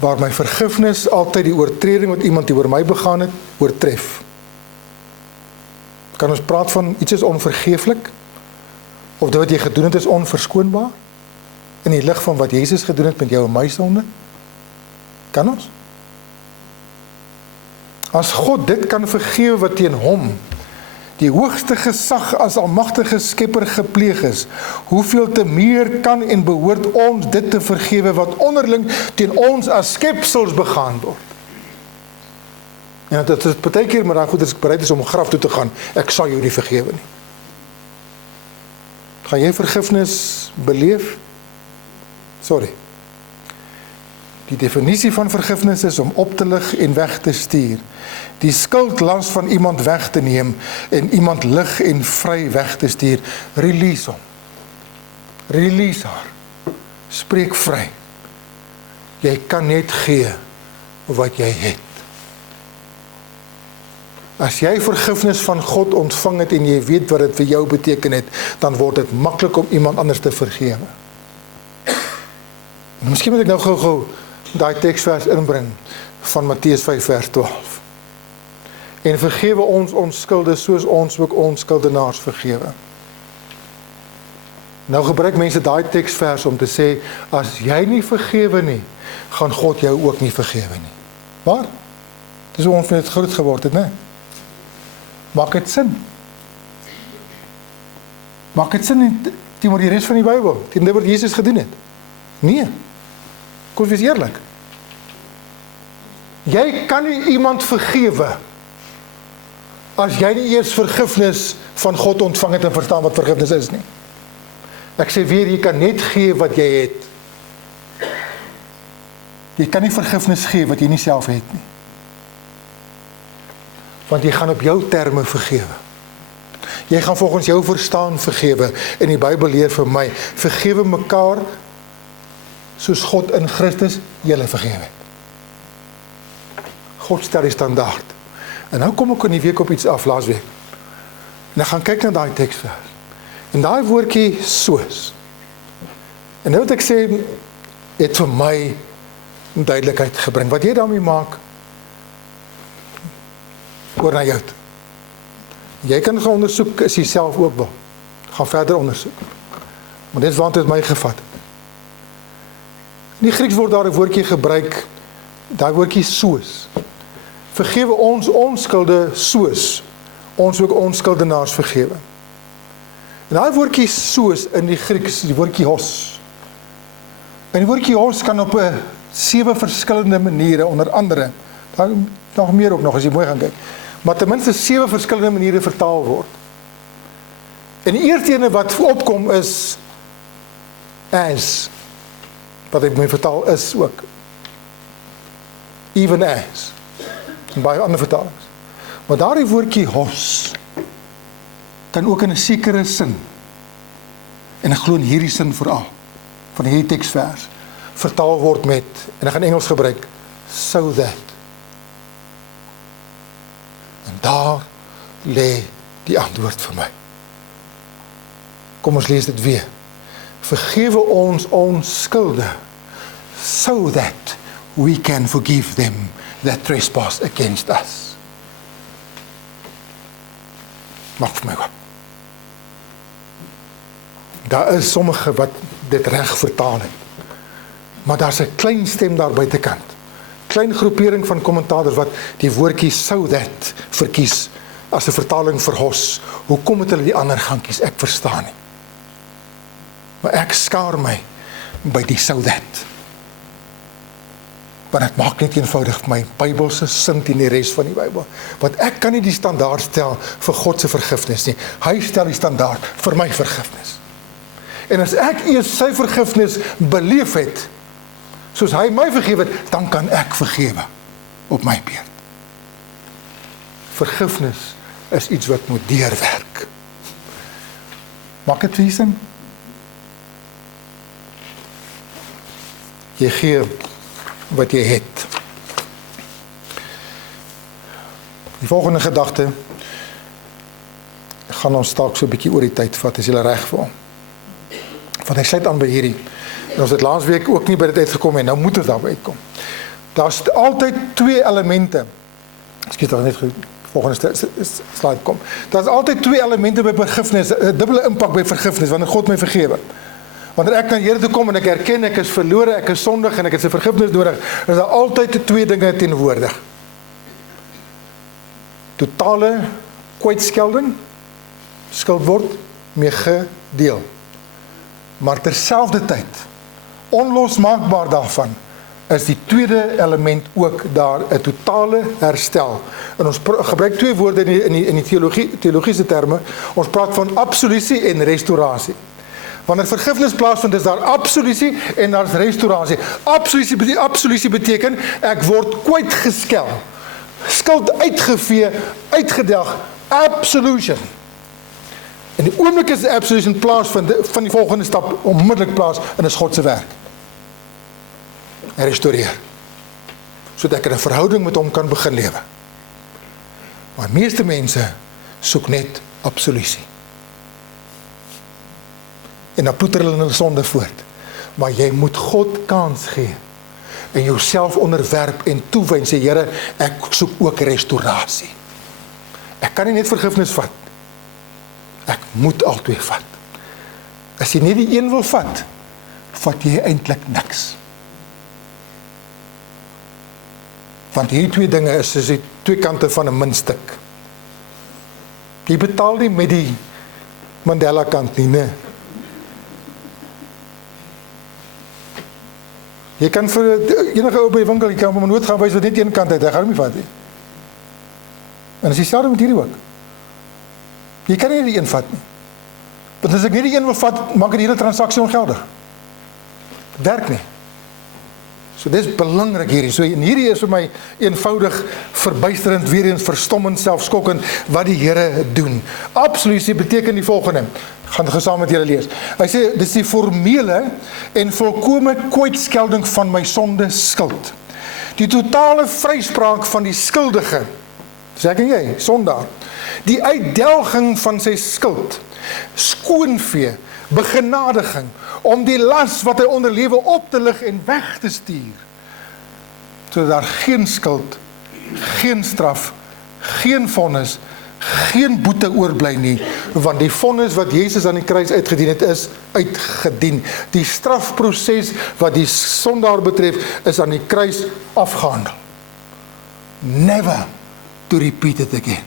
waar my vergifnis altyd die oortreding wat iemand oor my begaan het, oortref. Kan ons praat van iets is onvergeeflik, of dit wat jy gedoen het is onverskoonbaar, in die lig van wat Jesus gedoen het met jou en my sonde? Kan ons? As God dit kan vergewe wat teen hom, die hoogste gesag as almagtige skepper gepleeg is, hoeveel te meer kan en behoort ons dit te vergewe wat onderling teen ons as skepsels begaan word. Ja, dit is baie keer, maar dan goed as ek bereid is om graf toe te gaan, ek sal jou nie vergewe nie. Gaan jy vergifnis beleef? Sorry. Die definisie van vergifnis is om op te lig en weg te stuur. Die skuldlas van iemand weg te neem en iemand lig en vry weg te stuur. Release hom. Release haar. Spreek vry. Jy kan net gee wat jy het. As jy vergifnis van God ontvang het en jy weet wat dit vir jou beteken het, dan word dit maklik om iemand anders te vergewe. En miskien moet ek nou gou daai teksvers inbring van Matteus 5 vers 12. En vergewe ons skulde soos ons ook ons skuldenaars vergewe. Nou gebruik mense daai teksvers om te sê, as jy nie vergewe nie, gaan God jou ook nie vergewe nie. Maar, dis hoe ons net groot geword het, né? Maak het sin? Maak het sin teenoor die res van die Bybel, teenoor wat Jesus gedoen het? Nee. Kom wees eerlik. Jy kan nie iemand vergewe as jy nie eers vergifnis van God ontvang het en verstaan wat vergifnis is nie. Ek sê weer, jy kan net gee wat jy het. Jy kan nie vergifnis gee wat jy nie self het nie. Want jy gaan op jou terme vergewe. Jy gaan volgens jou verstaan vergewe. En die Bybel leer vir my, vergewe mekaar soos God in Christus julle vergewe het. God stel die standaard. En nou kom ek in die week op iets af, laasweek. En ek gaan kyk na daai teksvers. En daai woordjie soos. En nou wat ek sê, het vir my duidelikheid gebring. Wat jy daarmee maak, oor na jou toe. Jy kan gaan ondersoek, as jy self ook wil. Gaan verder ondersoek. Maar dit is wat het my gevat. In die Grieks word daar 'n woordjie gebruik, daai woordjie soos. Vergewe ons skulde soos ons ook ons skuldenaars vergewe. En daai woordjie soos in die Grieks, die woordjie hos. En die woordjie hos kan op 7 verskillende maniere, onder andere, daar nog meer ook nog as jy mooi gaan kyk, maar ten minste 7 verskillende maniere vertaal word. En die eerste ene wat opkom is as, wat ek moet vertaal is ook. Even as. En baie ander vertalings. Maar daardie woordjie hos kan ook in 'n sekere sin, en ek glo in hierdie sin vooral, van hierdie teksvers, vertaal word met, en ek gaan Engels gebruik, so that. En daar lê die antwoord vir my. Kom ons lees dit weer. Vergewe ons skulde, so that we can forgive them that trespass against us. Maak vir my op. Daar is sommige wat dit reg vertaal het. Maar daar's 'n klein stem daar buitekant. Klein groepering van kommentators wat die woordjie "so that" verkies as 'n vertaling vir hos. Hoekom het hulle die ander gaan kies? Ek verstaan nie. Maar ek skaar my by die "so that". Want ek maak net eenvoudig my Bybelse sin teen die res van die Bybel. Want ek kan nie die standaard stel vir God se vergifnis nie. Hy stel die standaard vir my vergifnis. En as ek eers sy vergifnis beleef het, soos hy my vergewe het, dan kan ek vergewe op my beurt. Vergifnis is iets wat moet deurwerk. Maak dit vir sin? Jy gee wat jy het. Die volgende gedagte gaan ons dalk so 'n bietjie oor die tyd vat, as jy reg vir hom. Want hy sluit aan by hierdie. En ons het laasweek ook nie by dit uitgekom en nou moet ons daarby uitkom. Daar's altyd twee elemente. Skiet dan net volgende slide kom. Daar's altyd twee elemente by vergifnis, 'n dubbele impak by vergifnis wanneer God my vergewe. Wanneer ek na die Here toe kom en ek erken ek is verlore, ek is sondig en ek het sy vergifnis nodig, is daar altyd twee dinge teenwoordig. Totale kwytskelding, skuld word mee gedeel. Maar terselfdertyd, onlosmaakbaar daarvan, is die tweede element ook daar 'n totale herstel. En ons gebruik twee woorde in die teologiese terme. Ons praat van absolutie en restaurasie. Wanneer vergifnis plaasvind, is daar absolutie en daar is restaurasie. Absolutie beteken, ek word kwytgeskel. Skuld uitgevee, uitgedelg, absolution. En die oomblik is die absolution plaasvind, van die volgende stap onmiddellik plaas, en is God se werk. En restoreer. Sodat ek in 'n verhouding met hom kan begin lewe. Maar meeste mense soek net absolutie. En dan ploeter hulle in hulle sonde voort. Maar jy moet God kans gee. En jouself onderwerp en toewyn, sê Here, ek soek ook restaurasie. Ek kan nie net vergifnis vat. Ek moet albei vat. As jy nie die een wil vat, vat jy eintlik niks. Want hierdie twee dinge is soos die twee kante van 'n muntstuk. Jy betaal nie met die Mandela kant nie, nee. Jy kan vir enige ou by die winkel, jy kan hom 'n noot gaan wys wat net een kant uit, hy gaan hom nie vat nie. En as jy selfde met hierdie ook. Jy kan nie die een vat nie. Want as ek nie die een wil vat, maak die hele transaksie ongeldig. Werk nie. So dis belangrik hierdie. So en hierdie is vir my eenvoudig, verbuisterend, weer eens verstommend, selfskokkend wat die Here doen. Absolutie beteken die volgende. Gaan gesaam met julle lees. Hy sê dis die formele en volkome kwytskelding van my sonde skuld. Die totale vryspraak van die skuldige. Dis ek en jy, sondaar. Die uitdelging van sy skuld. Skoonvee, begenadiging, om die las wat hy onderlewe op te lig en weg te stuur. Sodat daar geen skuld, geen straf, geen vonnis, geen boete oorbly nie, want die vonnis wat Jesus aan die kruis uitgedien het, is uitgedien. Die strafproses wat die sondaar betref, is aan die kruis afgehandel. Never to repeat it again.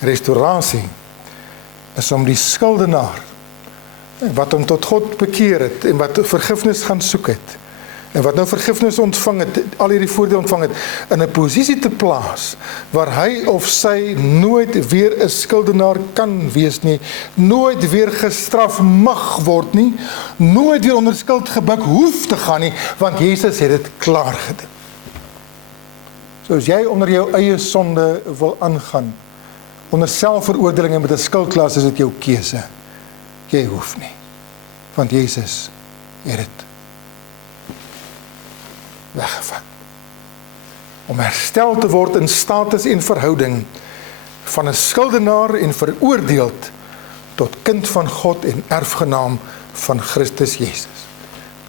Restaurasie is om die skuldenaar wat hom tot God bekeer het en wat vergifnis gaan soek het en wat nou vergifnis ontvang het, al hierdie voordeel ontvang het, in 'n posisie te plaas waar hy of sy nooit weer 'n skuldenaar kan wees nie, nooit weer gestraf mag word nie, nooit weer onder skuld gebuk hoef te gaan nie, want Jesus het dit klaar gedoen. So as jy onder jou eie sonde wil aangaan, onder selfveroordeling en met 'n skuldklas, is dit jou keuse. Jy hoef nie. Want Jesus het dit weggevat. Om herstel te word in status en verhouding van 'n skuldenaar en veroordeeld tot kind van God en erfgenaam van Christus Jesus.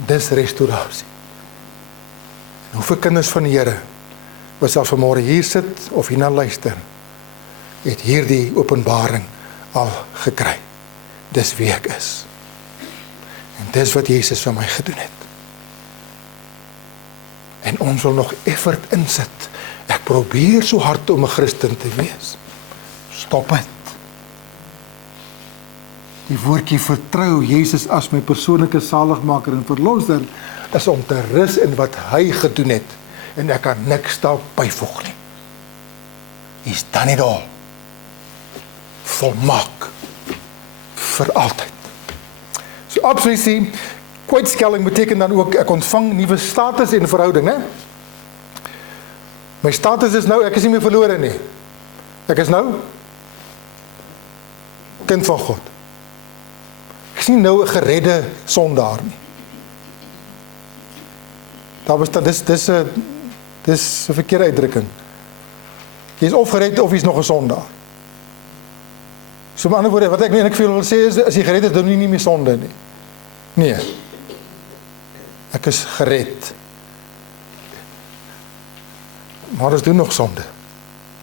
Dis restaurasie. Hoeveel kinders van die Here wat sal vanmôre hier sit of hierna luister, het hierdie openbaring al gekry. dis wie ek is. En dis wat Jesus vir my gedoen het. En ons wil nog effort insit. Ek probeer so hard om 'n Christen te wees. Stop het. Die woordjie vertrou Jesus as my persoonlike saligmaker en verlosser is om te rus in wat hy gedoen het. En ek kan niks daar byvoeg nie. He's done it all. Volmaak. Vir altyd. So absoluut, kwytskelling beteken dan ook, ek ontvang nuwe status en verhouding, né? My status is nou, ek is nie meer verlore nie. Ek is nou kind van God. Ek is nie nou 'n geredde sondaar nie. Daar bestaan, dis 'n verkeerde uitdrukking. Jy is of gered of jy is nog 'n sondaar. So met ander woorde, wat ek eintlik wil sê is, as jy gered is, doen jy nie meer sonde nie. Nee. Ek is gered. Maar ons doen nog sonde.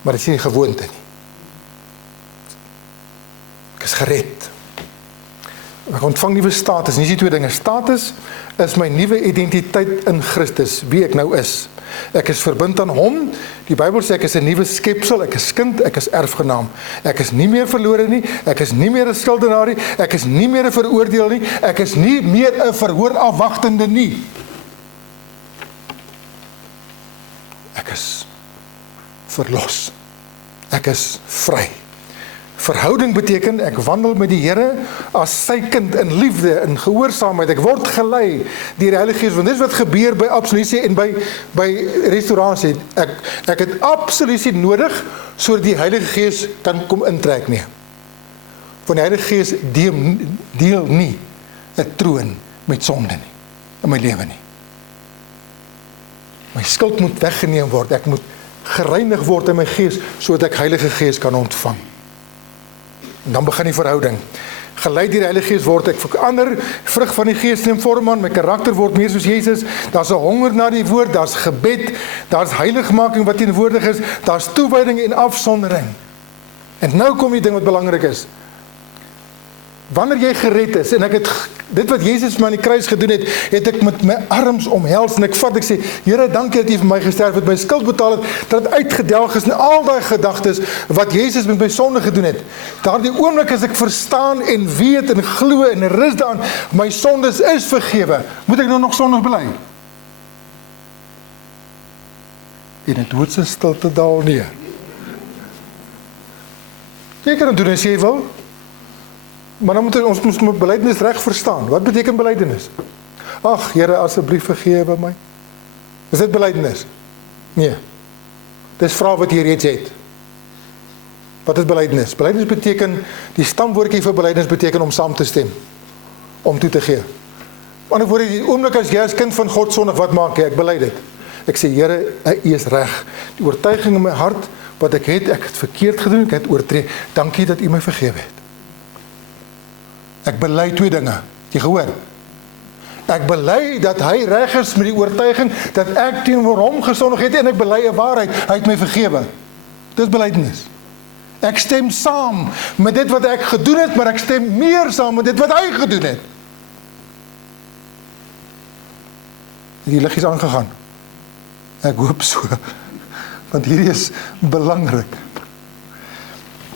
Maar dit is nie gewoonte nie. Ek is gered. Ek ontvang nuwe status. Nie die twee dinge. Status is my nuwe identiteit in Christus, wie ek nou is. Ek is verbind aan hom. Die Bybel sê ek is 'n nuwe skepsel, ek is kind, ek is erfgenaam. Ek is nie meer verlore nie, ek is nie meer 'n skuldenaar nie, ek is nie meer 'n veroordeel nie, ek is nie meer 'n verhoorafwagtende nie. Ek is verlos. Ek is vry. Verhouding beteken, ek wandel met die Here as sy kind in liefde, in gehoorsaamheid. Ek word gelei deur die Heilige Gees, want dis wat gebeur by absolutie en by restaurasie. Ek het absolutie nodig, sodat die Heilige Gees kan kom intrek nie. Want die Heilige Gees deel nie 'n troon met sonde nie, in my lewe nie. My skuld moet weggeneem word, ek moet gereinig word in my gees, sodat ek Heilige Gees kan ontvang. En dan begin die verhouding. Geleid deur die Heilige Gees word ek verander, vrug van die Gees neem vorm aan, my karakter word meer soos Jesus, daar's 'n honger na die woord, daar's gebed, daar's heiligmaking wat teenwoordig is, daar's toewyding en afsondering. En nou kom die ding wat belangrik is. Wanneer jy gered is, en ek het dit wat Jesus my aan die kruis gedoen het, het ek met my arms omhels, en ek sê, Here, dankie dat U vir my gesterf het, my skuld betaal het, dat het uitgedelg is, en al die gedagtes, wat Jesus met my sonde gedoen het. Daardie oomblik as ek verstaan, en weet, en glo, en rus daaraan, my sondes is vergewe, moet ek nou nog sondig bly? En het doodse stilte daal neer. Jy kan het doen as jy wil, maar dan moet ons moet belydenis reg verstaan. Wat beteken belydenis? Ag, Here, asseblief vergewe my. Is dit belydenis? Nee. Dis vrae wat jy reeds het. Wat is belydenis? Belydenis beteken, die stamwoordjie vir belydenis beteken om saam te stem. Om toe te gee. Op ander woorde, die oomblik as jy as kind van God sondig, wat maak jy? Ek bely dit. Ek sê, Here, U is reg. Die oortuiging in my hart, wat ek het verkeerd gedoen, ek het oortree. Dankie dat U my vergewe het. Ek bely twee dinge, jy gehoor? Ek bely dat hy reg is met die oortuiging, dat ek teenoor hom gesondig het, en ek bely 'n waarheid, hy het my vergewe. Dit is belydenis. Ek stem saam met dit wat ek gedoen het, maar ek stem meer saam met dit wat hy gedoen het. Die lig is aangegaan. Ek hoop so, want hierdie is belangrik.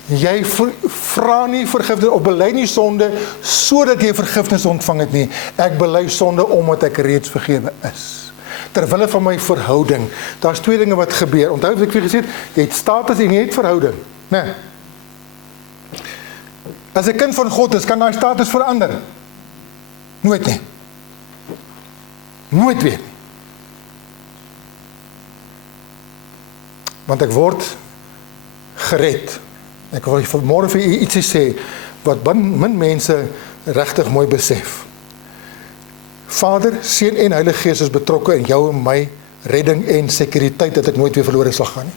Jy vra nie vergifnis of bely nie sonde sodat jy vergifnis ontvang het nie. Ek bely sonde omdat ek reeds vergewe is. Terwille van my verhouding. Daar's twee dinge wat gebeur. Onthou wat ek vir gesê het, jy het status en jy het verhouding, né? As 'n kind van God is, kan daai status verander. Nooit nie. Nooit weer. Want ek word gered. Ek wil vanmôre vir u ietsie sê, wat min mense regtig mooi besef. Vader, Seun en Heilige Gees is betrokke in jou en my redding en sekuriteit, dat ek nooit weer verlore sal gaan nie.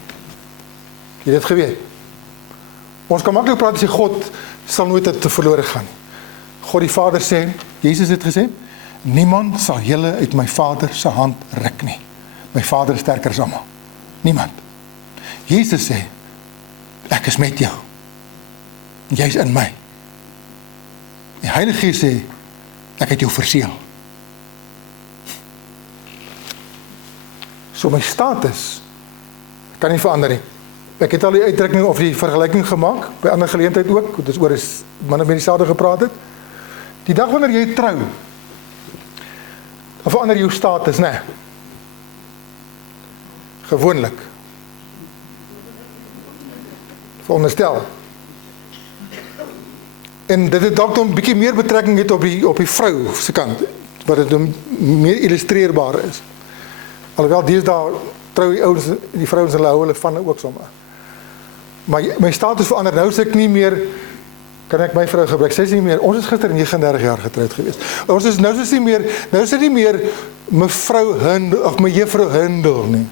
Jy het dit geweet. Ons kan maklik praat as God sal nooit te verlore gaan nie. God die Vader sê, Jesus het gesê, niemand sal julle uit my Vader se hand ruk nie. My Vader is sterker as almal. Niemand. Jesus sê, ek is met jou. Jy is in my. Die Heilige Gees sê, ek het jou verseël. So my status kan nie verander nie. Ek het al die uitdrukking of die vergelyking gemaak, by ander geleentheid ook, dit is oor is man met dieselfde gepraat het. Die dag wanneer jy trou, dan verander jou status, nee. Gewoonlik. Veronderstel. En dit het dalk 'n bietjie meer betrekking het op die vrou se kant, wat dit meer illustreerbaar is. Alhoewel deesdae trou die ouens, die vrouens hulle hou hulle van ook sommer. Maar my status verander, nou is ek nie meer, kan ek my vrou gebruik, sy is nie meer, ons is gister 39 jaar getroud gewees. Nou is dit nie meer mevrou Hindel, of mejuffrou Hindel nie.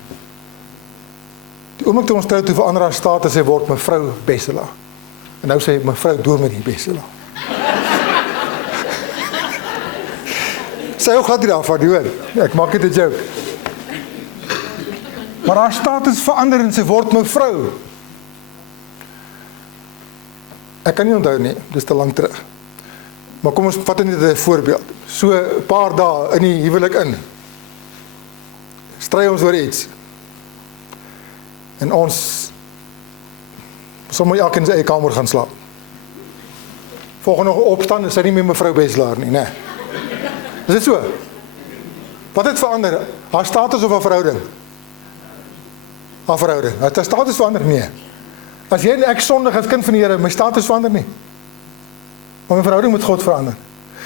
Die oomblik toe ons trou, toe verander haar status, sy word mevrou Bessela. En nou sê mevrou Dominee Bessela. Sy ook glad nie daarvan, hoor. Ek maak dit 'n joke. Maar haar status verander en sy word mevrou. Ek kan nie onthou nie, dis te lank terug. Maar kom ons vat net 'n voorbeeld. So 'n paar dae in die huwelik in, stry ons oor iets. En ons sommer elkeen in sy eie kamer gaan slaap. Volgende opstaan, is sy nie meer mevrou Besselaar nie, nee. Is dit so? Wat het verander? Haar status of haar verhouding? Haar verhouding. Het haar status verander? Nee. As jy en ek sondig as kind van die Here, my status verander nie. Maar my verhouding met God verander.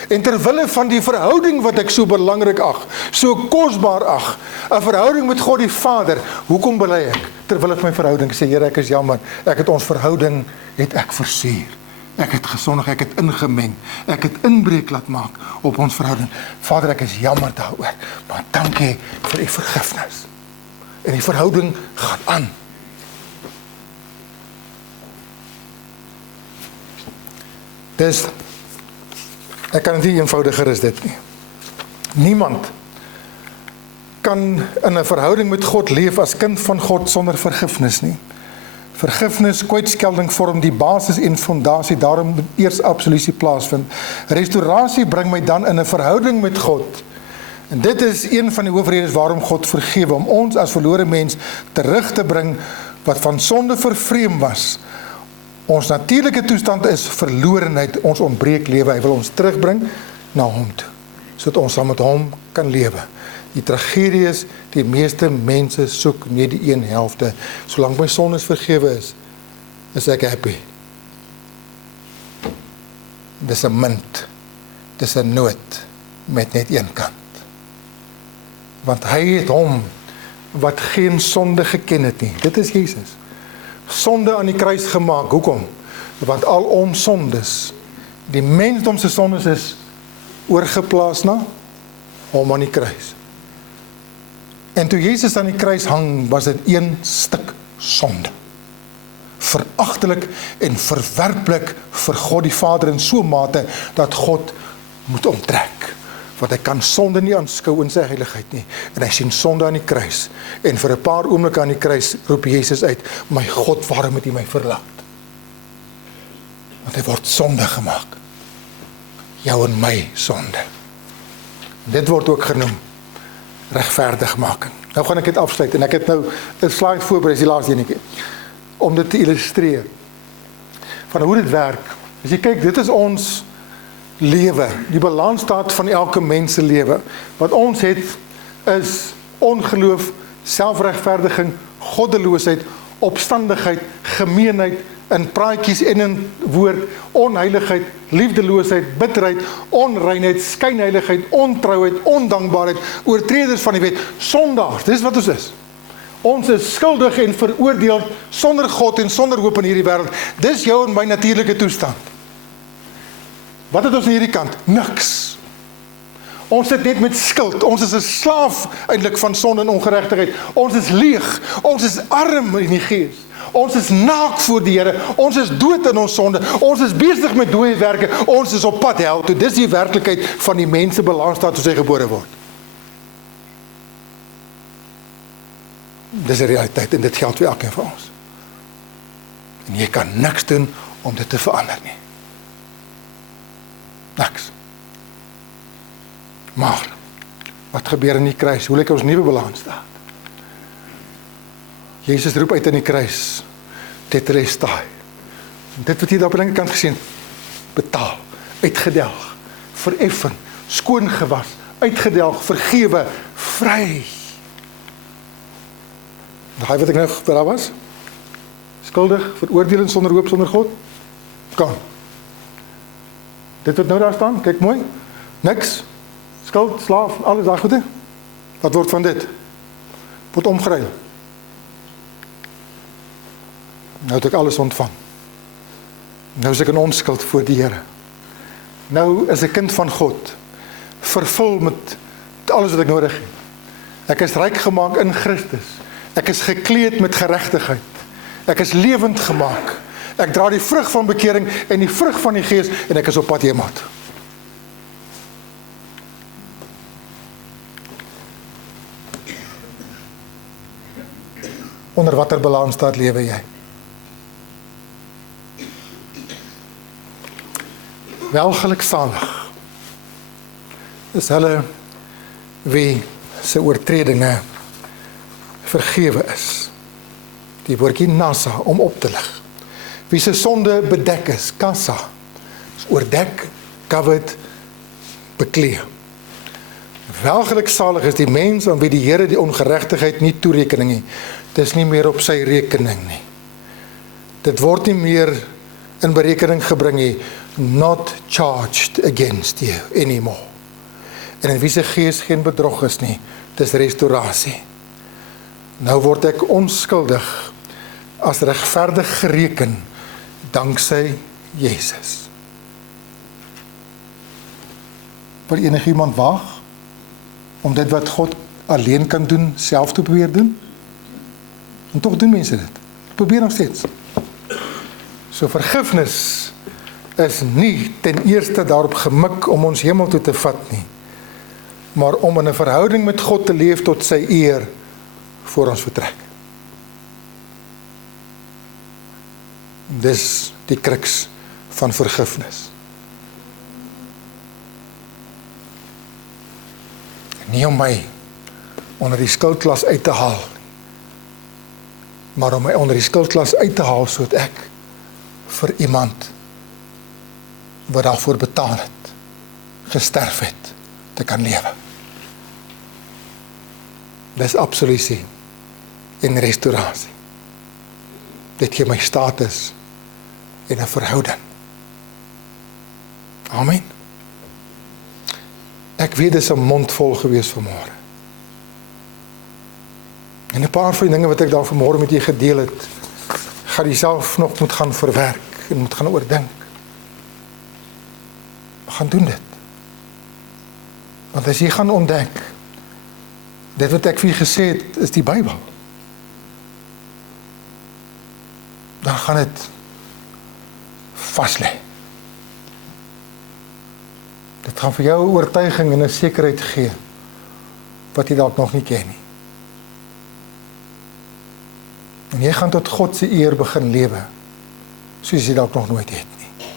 En terwille van die verhouding wat ek so belangrik ag, so kosbaar ag, 'n verhouding met God die Vader, hoekom bely ek? Terwille van my verhouding, sê Here, ek is jammer, ek het ons verhouding, het ek versuur. Ek het gesondig, ek het ingemeng, ek het inbreuk laat maak op ons verhouding. Vader, ek is jammer daaroor, maar dankie vir die vergifnis. En die verhouding gaan aan. Dus, ek kan het nie eenvoudiger as dit nie. Niemand kan in 'n verhouding met God leef as kind van God sonder vergifnis nie. Vergifnis, kwytskelding vorm die basis en fondasie, daarom moet eers absolutie plaasvind. Restaurasie bring my dan in 'n verhouding met God. En dit is een van die hoofredes waarom God vergewe, om ons as verlore mens terug te bring wat van sonde vervreem was. Ons natuurlike toestand is verlorenheid, ons ontbreek lewe. Hy wil ons terugbring na hom toe, sodat ons saam met hom kan lewe. Die tragedie is, die meeste mense soek net die een helfte. Solank my sondes vergewe is ek happy. Dis 'n munt, dis 'n noot met net een kant. Want hy het hom wat geen sonde geken het nie. Dit is Jesus. Sonde aan die kruis gemaak. Hoekom? Want al ons sondes, die mensdom se sondes is oorgeplaas na hom aan die kruis. En toe Jesus aan die kruis hang, was dit een stuk sonde. Veragtelik en verwerplik vir God die Vader in so mate dat God moet onttrek. Want hy kan sonde nie aanskou in sy heiligheid nie. En hy sien sonde aan die kruis. En vir 'n paar oomblikke aan die kruis roep Jesus uit, my God, waarom het U my verlaat? Want hy word sonde gemaak. Jou en my sonde. Dit word ook genoem regverdigmaking. Nou gaan ek dit afsluit, en ek het nou 'n slide voorberei, die laaste enetjie, om dit te illustreer, van hoe dit werk. As jy kyk, dit is ons lewe, die balansstaat van elke mens se lewe. Wat ons het, is ongeloof, selfregverdiging, goddeloosheid, opstandigheid, gemeenheid, in praatjies en in woord, onheiligheid, liefdeloosheid, bitterheid, onreinheid, skynheiligheid, ontrouheid, ondankbaarheid, oortreders van die wet, sondaars, dis wat ons is. Ons is skuldig en veroordeeld sonder God en sonder hoop in hierdie wêreld. Dis jou en my natuurlike toestand. Wat het ons aan hierdie kant? Niks. Ons sit net met skuld. Ons is 'n slaaf eintlik van sonde en ongeregtigheid. Ons is leeg. Ons is arm in die gees. Ons is naak voor die Here. Ons is dood in ons sonde. Ons is besig met dooie werke. Ons is op pad hel toe. Dis die werklikheid van die mens se balansstaat as hy gebore word. Dis 'n realiteit en dit geld vir elkeen van ons. En jy kan niks doen om dit te verander nie. Niks. Maar, wat gebeur in die kruis? Hoe lyk ons nuwe balans daar? Jezus roep uit in die kruis, tetelestai. Dit wat jy daar op die linkerkant gesien, betaal, uitgedelg, vereffen, skoon gewas, uitgedelg, vergewe, vry. Daai wat ek nou daar was? Skuldig, veroordeling sonder hoop, sonder God? Kan. Dit wat nou daar staan, kyk mooi, niks, skuld, slaaf, alles daai goede. Wat word van dit? Word omgeruil. Nou het ek alles ontvang. Nou is ek in onskuld voor die Here. Nou is ek kind van God, vervul met alles wat ek nodig het. Ek is ryk gemaak in Christus. Ek is gekleed met geregtigheid. Ek is lewend gemaak. Ek dra die vrug van bekering en die vrug van die Gees en ek is op pad hemel. Onder watter balans staat lewe jy? Welgeluksalig is hulle wie se oortredinge vergewe is. Die woordjie nasa, om op te lig. Wie se sonde bedek is, kassa, is oordek, covered, beklee. Welgeluksalig is die mens aan wie die Here die ongeregtigheid nie toerekening nie. Dit is nie meer op sy rekening nie. Dit word nie meer in berekening gebring nie. Not charged against you anymore. En in wie se gees geen bedrog is nie, dis restaurasie. Nou word ek onskuldig as regverdig gereken danksy Jesus. Wil enigiemand waag om dit wat God alleen kan doen, self te probeer doen? En tog doen mense dit. Probeer nog steeds. So vergifnis is nie ten eerste daarop gemik om ons hemel toe te vat nie, maar om in 'n verhouding met God te leef tot sy eer voor ons vertrek. Dis die kruks van vergifnis. Nie om my onder die skuldklas uit te haal, maar om my onder die skuldklas uit te haal sodat ek vir iemand wat daarvoor betaal het, gesterf het, te kan lewe. Dis absolutie en restaurasie. Dit gee my status en 'n verhouding. Amen. Ek weet dis 'n mond vol gewees vanmôre. En 'n paar van die dinge wat ek daar vanmôre met julle gedeel het, gaan jy self nog moet gaan verwerk en moet gaan oordink. Gaan doen dit. Want as jy gaan ontdek, dit wat ek vir jy gesê het, is die Bybel. Dan gaan dit vas lê. Dit gaan vir jou 'n oortuiging en 'n sekerheid gee, wat jy dalk nog nie ken nie. En jy gaan tot God se eer begin lewe, soos jy dalk nog nooit het nie.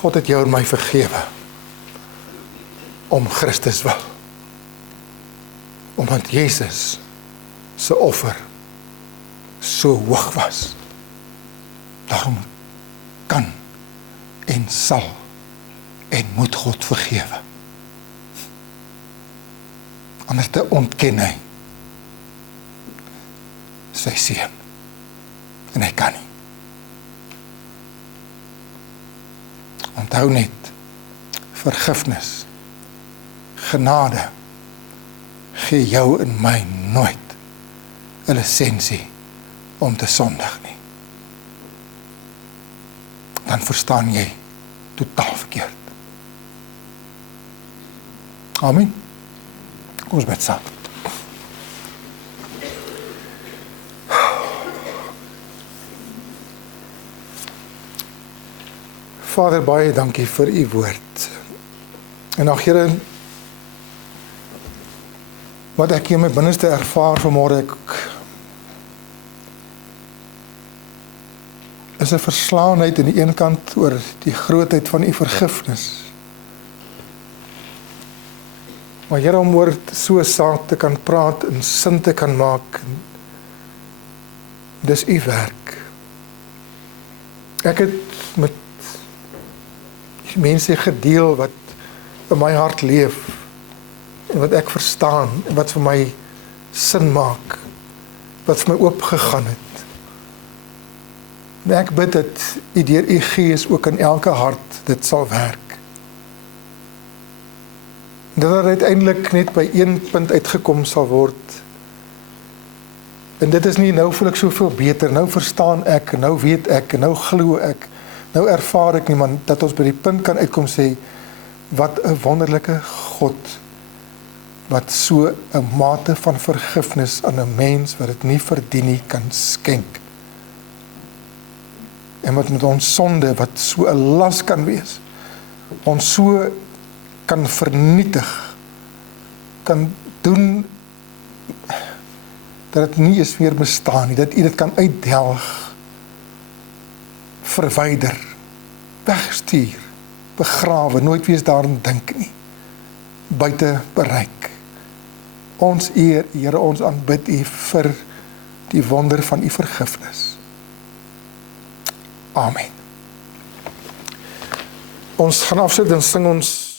God het jou en my vergewe, om Christus wil. Omdat Jesus se offer so hoog was. Daarom kan en sal en moet God vergewe. Anders te ontken hy sy seun. En hy kan nie. Onthou net, vergifnis, genade, gee jou en my nooit 'n lisensie om te sondig nie. Dan verstaan jy totaal verkeerd. Amen. Kom ons bid saam. Vader, baie dankie vir u woord. En ag Here, wat ek hier in my binneste ervaar vanmôre, is 'n verslaanheid aan die een kant oor die grootheid van u vergifnis. Maar Here, om oor so 'n saak te kan praat en sin te kan maak, dis u werk. Ek het met mense gedeel wat in my hart leef, en wat ek verstaan, en wat vir my sin maak, wat vir my oopgegaan het. En ek bid dat u deur u Gees ook in elke hart dit sal werk. Dat er uiteindelik net by een punt uitgekom sal word. En dit is nie, nou voel ek soveel beter, nou verstaan ek, nou weet ek, nou glo ek, nou ervaar ek nie, maar dat ons by die punt kan uitkom sê, wat 'n wonderlike God, wat so 'n mate van vergifnis aan 'n mens wat dit nie verdien nie kan skenk. En wat met ons sonde, wat so 'n las kan wees, ons so kan vernietig, kan doen dat dit nie eens meer bestaan nie, dat u dit kan uitdelg, verwyder, wegstuur, begrawe, nooit weer daarin dink nie, buite bereik. Ons eer, Here, ons aanbid u vir die wonder van u vergifnis. Amen. Ons gaan afsit en sing ons